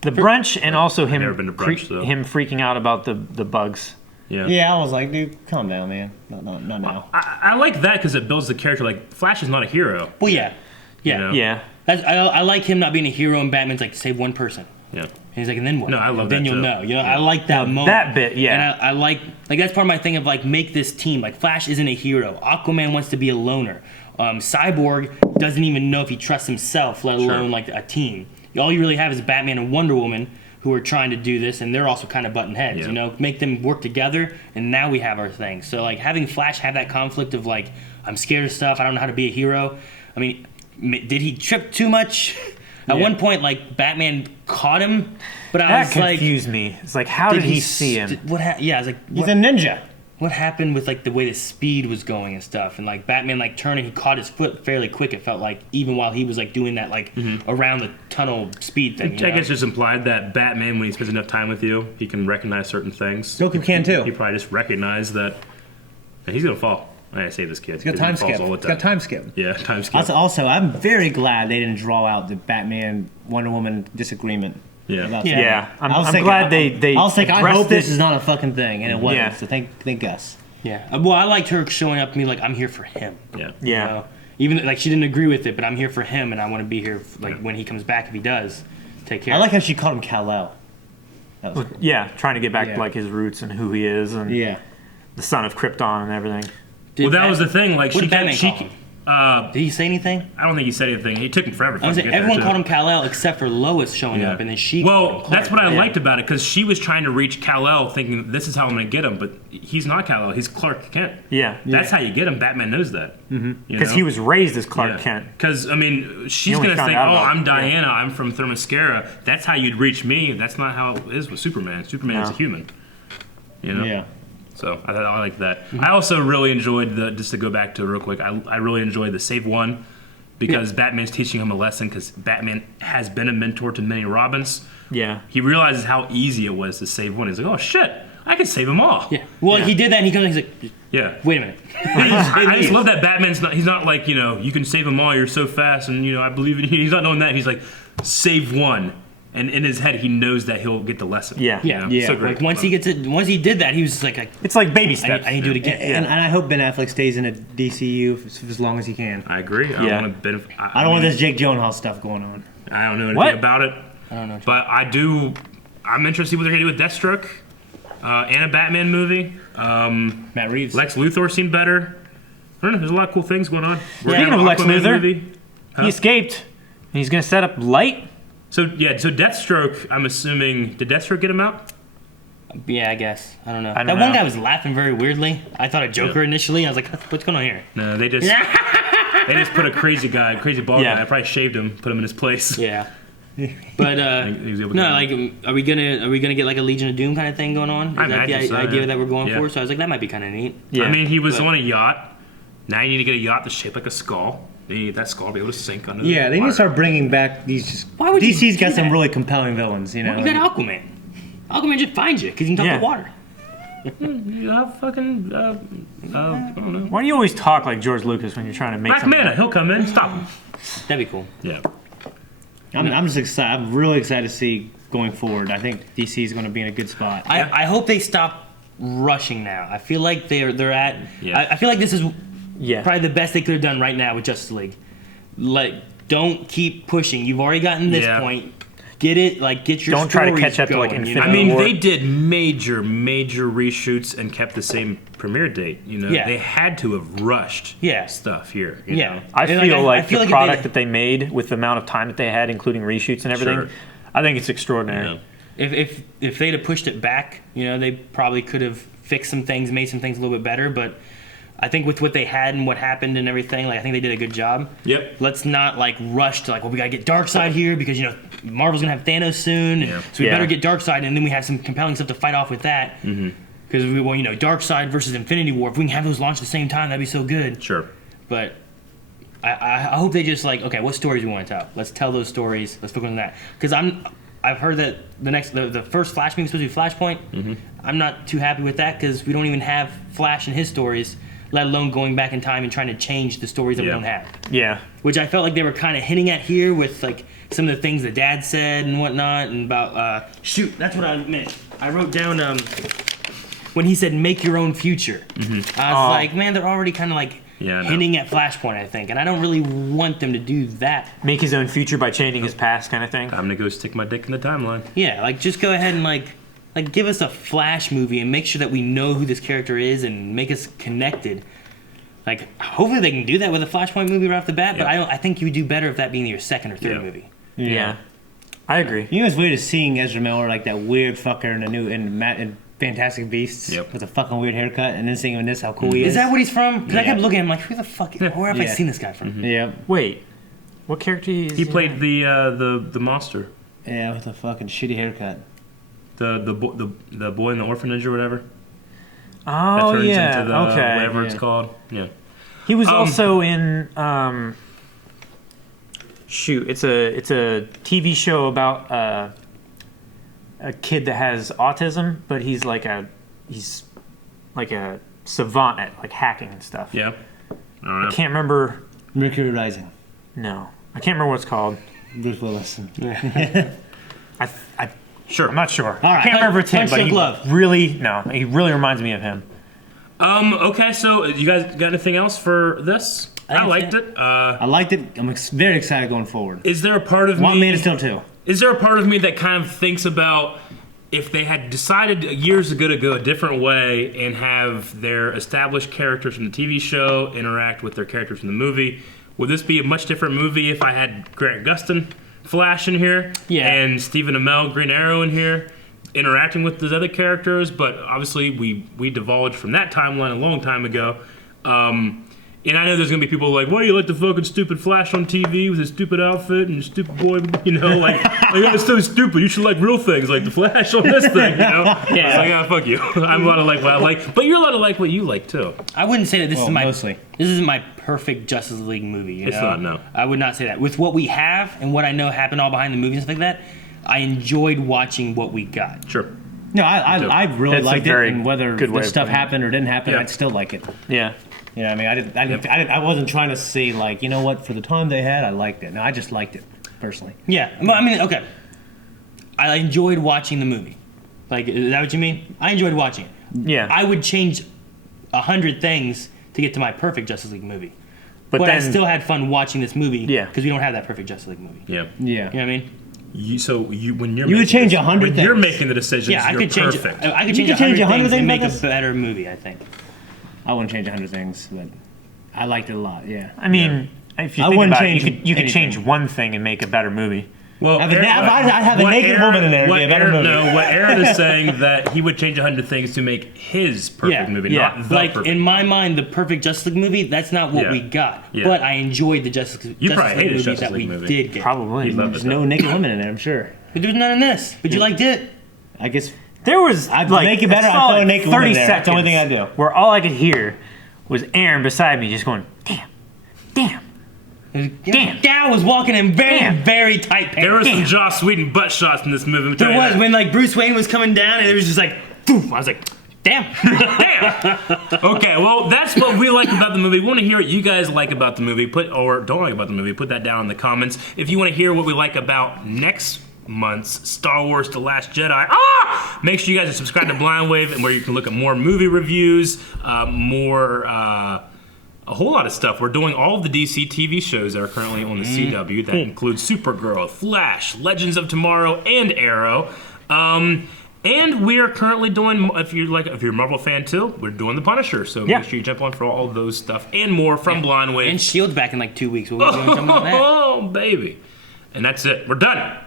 the brunch and also him never been to brunch, though. him freaking out about the bugs. Yeah. Yeah, I was like, dude, calm down, man. Not now. I like that because it builds the character. Like Flash is not a hero. Well, yeah, yeah. You know? Yeah. I like him not being a hero, and Batman's like, save one person. Yeah. And he's like, and then what? No, I love then that you'll too. know. You know, I like that moment. That bit, yeah. And I like that's part of my thing of like make this team. Like Flash isn't a hero. Aquaman wants to be a loner. Cyborg doesn't even know if he trusts himself, let alone like a team. All you really have is Batman and Wonder Woman who are trying to do this, and they're also kind of butting heads. Yeah. You know, make them work together, and now we have our thing. So like having Flash have that conflict of like, I'm scared of stuff. I don't know how to be a hero. I mean, did he trip too much? At one point, like Batman caught him, but I was like, that confused me. It's like, how did he see him? Yeah, I was like, He's a ninja. what happened with like the way the speed was going and stuff, and like Batman like turning, he caught his foot fairly quick. It felt like even while he was like doing that like around the tunnel speed thing. I guess just implied that Batman, when he spends enough time with you, he can recognize certain things. Joker can too. He probably just recognized that he's gonna fall. I say this kid. He's got time skip. He's got time skip. Yeah, time skip. Also, I'm very glad they didn't draw out the Batman Wonder Woman disagreement. Yeah. about Yeah, Batman. I'm glad they I was thinking, I addressed hope this it. is not a fucking thing, and it wasn't. Yeah. So thank us. Yeah. Well, I liked her showing up to me like I'm here for him. Yeah. Yeah. You know? Even like she didn't agree with it, but I'm here for him, and I want to be here like when he comes back if he does. Take care. I like how she called him Kal-El. That was cool. Yeah, trying to get back Yeah. to like his roots and who he is, and Yeah. the son of Krypton and everything. Well, that was the thing. Like What she did Batman kept, call him? Did he say anything? I don't think he said anything. It took him forever. I was to like, get everyone there, called too. him Kal-El except for Lois showing up, and then she. Well, called him that's what I Clark. liked about it, because she was trying to reach Kal-El, thinking this is how I'm going to get him, but he's not Kal-El. He's Clark Kent. Yeah, That's how you get him. Batman knows that. because he was raised as Clark Kent. Because I mean, she's only going to found think, out "Oh, about I'm it. Diana. I'm from Themyscira. That's how you'd reach me." That's not how it is with Superman. Superman is a No. human. You know. Yeah. So I like that. I also really enjoyed just to go back to it real quick. I really enjoyed the save one, because Batman's teaching him a lesson, because Batman has been a mentor to many Robins. Yeah, He realizes how easy it was to save one. He's like, "Oh shit, I can save them all." Yeah. Well, Yeah. he did that, and he comes. He's like, Yeah. wait a minute. I just love that Batman's not. He's not like, you can save them all. You're so fast, and I believe in you. He's not knowing that. He's like, save one, and in his head he knows that he'll get the lesson. Yeah. Yeah. Yeah. So great. Like once he gets it, once he did that, he was just like, it's like baby I steps. need to do it again. And I hope Ben Affleck stays in a DCU for as long as he can. I agree. I Yeah. don't want to. I don't want this Jake Gyllenhaal stuff going on. I don't know anything What? about it. I don't know. But I do. I'm interested in what they're gonna do with Deathstroke, and a Batman movie. Matt Reeves. Lex Luthor seemed better. I don't know. There's a lot of cool things going on. We're Speaking getting of an Lex Aquaman Luthor, movie. He escaped, and he's gonna set up Light. So Deathstroke. I'm assuming, did Deathstroke get him out? Yeah, I guess. I don't know. don't That know. one guy was laughing very weirdly. I thought a Joker initially. I was like, what's going on here? No, they just put a crazy bald Yeah. guy. I probably shaved him, put him in his place. Yeah. But he was able to no, get like, are we gonna get like a Legion of Doom kind of thing going on? Is I that the imagine so, idea yeah. that we're going Yeah. for? So I was like, that might be kind of neat. Yeah, I mean, he was But- on a yacht. Now you need to get a yacht that's shaped like a skull. You need that skull to be able to sink under. Yeah, the they need to water. start bringing back these. Just, Why would you DC's got do some that? really compelling villains, you know. You got Aquaman. Aquaman just finds you because he can talk Yeah. to water. You have fucking. I don't know. why do you always talk like George Lucas when you're trying to make Black something? Manta, he'll come in. Stop him. That'd be cool. Yeah. I'm just excited. I'm really excited to see going forward. I think DC is going to be in a good spot. I hope they stop rushing now. I feel like they're at. Yeah. I feel like this is Yeah, probably the best they could have done right now with Justice League. Like, don't keep pushing. You've already gotten this Yeah. point. Get it. Like, get your. Don't try to stories catch up to, like, going, Infinity I mean, War. they did major reshoots and kept the same premiere date. Yeah. They had to have rushed Yeah. stuff here. You Yeah. know? I And, feel like I feel the like product if that they made with the amount of time that they had, including reshoots and everything, Sure. I think it's extraordinary. Yeah. if they'd have pushed it back, they probably could have fixed some things, made some things a little bit better. But I think with what they had and what happened and everything, like I think they did a good job. Yep. Let's not like rush to like, well, we gotta get Darkseid here because Marvel's gonna have Thanos soon, Yeah. so we Yeah. better get Darkseid, and then we have some compelling stuff to fight off with that. Because we want Darkseid versus Infinity War. If we can have those launch at the same time, that'd be so good. Sure. But I hope they just like, okay, what stories we want to tell? Let's tell those stories. Let's focus on that. Because I've heard that the first Flash movie is supposed to be Flashpoint. I'm not too happy with that because we don't even have Flash and his stories, let alone going back in time and trying to change the stories that we Yeah. don't have. Yeah, Which I felt like they were kind of hinting at here with like some of the things that Dad said and whatnot, and about shoot, that's what I meant. I wrote down when he said "make your own future." I was like, man, they're already kind of like hinting at Flashpoint, I think. And I don't really want them to do that. Make his own future by changing his past kind of thing. I'm gonna go stick my dick in the timeline. Yeah, like just go ahead and like give us a Flash movie and make sure that we know who this character is and make us connected. Like, hopefully they can do that with a Flashpoint movie right off the bat, but I think you would do better if that being your second or third movie. Yeah. I agree. You know what's weird is seeing Ezra Miller like that weird fucker in Fantastic Beasts with a fucking weird haircut, and then seeing him in this, how cool he is. Is that what he's from? Because I kept looking at him like, who the fuck? Where have I seen this guy from? Yeah. Wait, what character is He played the monster. Yeah, with a fucking shitty haircut. The boy in the orphanage or whatever. Oh, that turns yeah. into the Okay. whatever it's called. Yeah. He was also in. Shoot, it's a TV show about a kid that has autism, but he's like a savant at like hacking and stuff. Yeah. I can't remember. Mercury Rising. No, I can't remember what it's called. Bruce Willis. Sure. I'm not sure. All right. I can't remember it's him, but he really reminds me of him. Okay, so you guys got anything else for this? I liked it. I liked it. I'm very excited going forward. Is there a part of Want me... Man of Steel 2. Is there a part of me that kind of thinks about if they had decided years ago to go a different way and have their established characters from the TV show interact with their characters from the movie, would this be a much different movie if I had Grant Gustin Flash in here and Stephen Amell Green Arrow in here interacting with those other characters? But obviously we divulged from that timeline a long time ago. And I know there's going to be people like, why do you like the fucking stupid Flash on TV with his stupid outfit and his stupid boy, you know, like that's so stupid. You should like real things like the Flash on this thing, you know? Yeah. It's like, fuck you. I'm allowed to like what I like, but you're allowed to like what you like too. I wouldn't say that this mostly. This isn't my perfect Justice League movie, you know? It's not, no. I would not say that. With what we have and what I know happened all behind the movie and stuff like that, I enjoyed watching what we got. Sure. No, I really That's liked it, and whether good way this of stuff putting it. happened or didn't happen, I'd still like it. Yeah. You know, what I mean, I wasn't trying to say like, you know what, for the time they had, I liked it. No, I just liked it personally. Yeah, well, I mean, okay. I enjoyed watching the movie. Like, is that what you mean? I enjoyed watching it. Yeah. I would change 100 things to get to my perfect Justice League movie. But then, I still had fun watching this movie. Yeah. Because we don't have that perfect Justice League movie. Yeah. Yeah. You know what I mean? When you're You would change 100 when things. you're making the decisions, Yeah, I you're could change. perfect. I could You change could change 100 100 things and things make like a better movie. I think. I wouldn't change 100 things, but I liked it a lot. Yeah. I mean, if you I think wouldn't about it, change you could anything. change one thing and make a better movie. Well, I'd have a naked woman in there. It'd be a better movie. No, what Aaron is saying that he would change 100 things to make his perfect movie, not the like perfect. in my mind, the perfect Justice League movie. That's not what we got. Yeah. But I enjoyed the Justice League hated movie Justice that League we movie. did get. Probably. There's no naked women in there, I'm sure. But there's none in this. But you liked it. I guess There was I'd like make it better, I'd solid throw a naked 30 woman in there. seconds That's the only thing I'd do. where all I could hear was Aaron beside me just going, damn. Gal was walking in very tight pants. There was some Joss Whedon butt shots in this movie. There was when like Bruce Wayne was coming down and it was just like, boom. I was like, damn. Damn. Okay, well, that's what we like about the movie. We want to hear what you guys like about the movie, or don't like about the movie. Put that down in the comments. If you want to hear what we like about next month's Star Wars: The Last Jedi, make sure you guys are subscribed to Blind Wave, and where you can look at more movie reviews, a whole lot of stuff. We're doing all of the DC TV shows that are currently on the CW. That includes Supergirl, Flash, Legends of Tomorrow, and Arrow. And we are currently doing, if you're a Marvel fan too, we're doing The Punisher. So make sure you jump on for all of those stuff and more from Blind Wave. And Shield's back in like 2 weeks. We'll be jumping on that. Oh, baby. And that's it. We're done.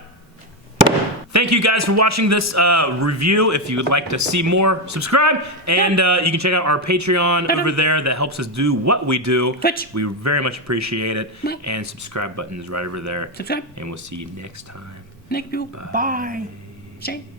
Thank you guys for watching this review. If you would like to see more, subscribe. And you can check out our Patreon over there that helps us do what we do. Twitch. We very much appreciate it. And subscribe button is right over there. Subscribe. And we'll see you next time. Naked people. Bye. Shane.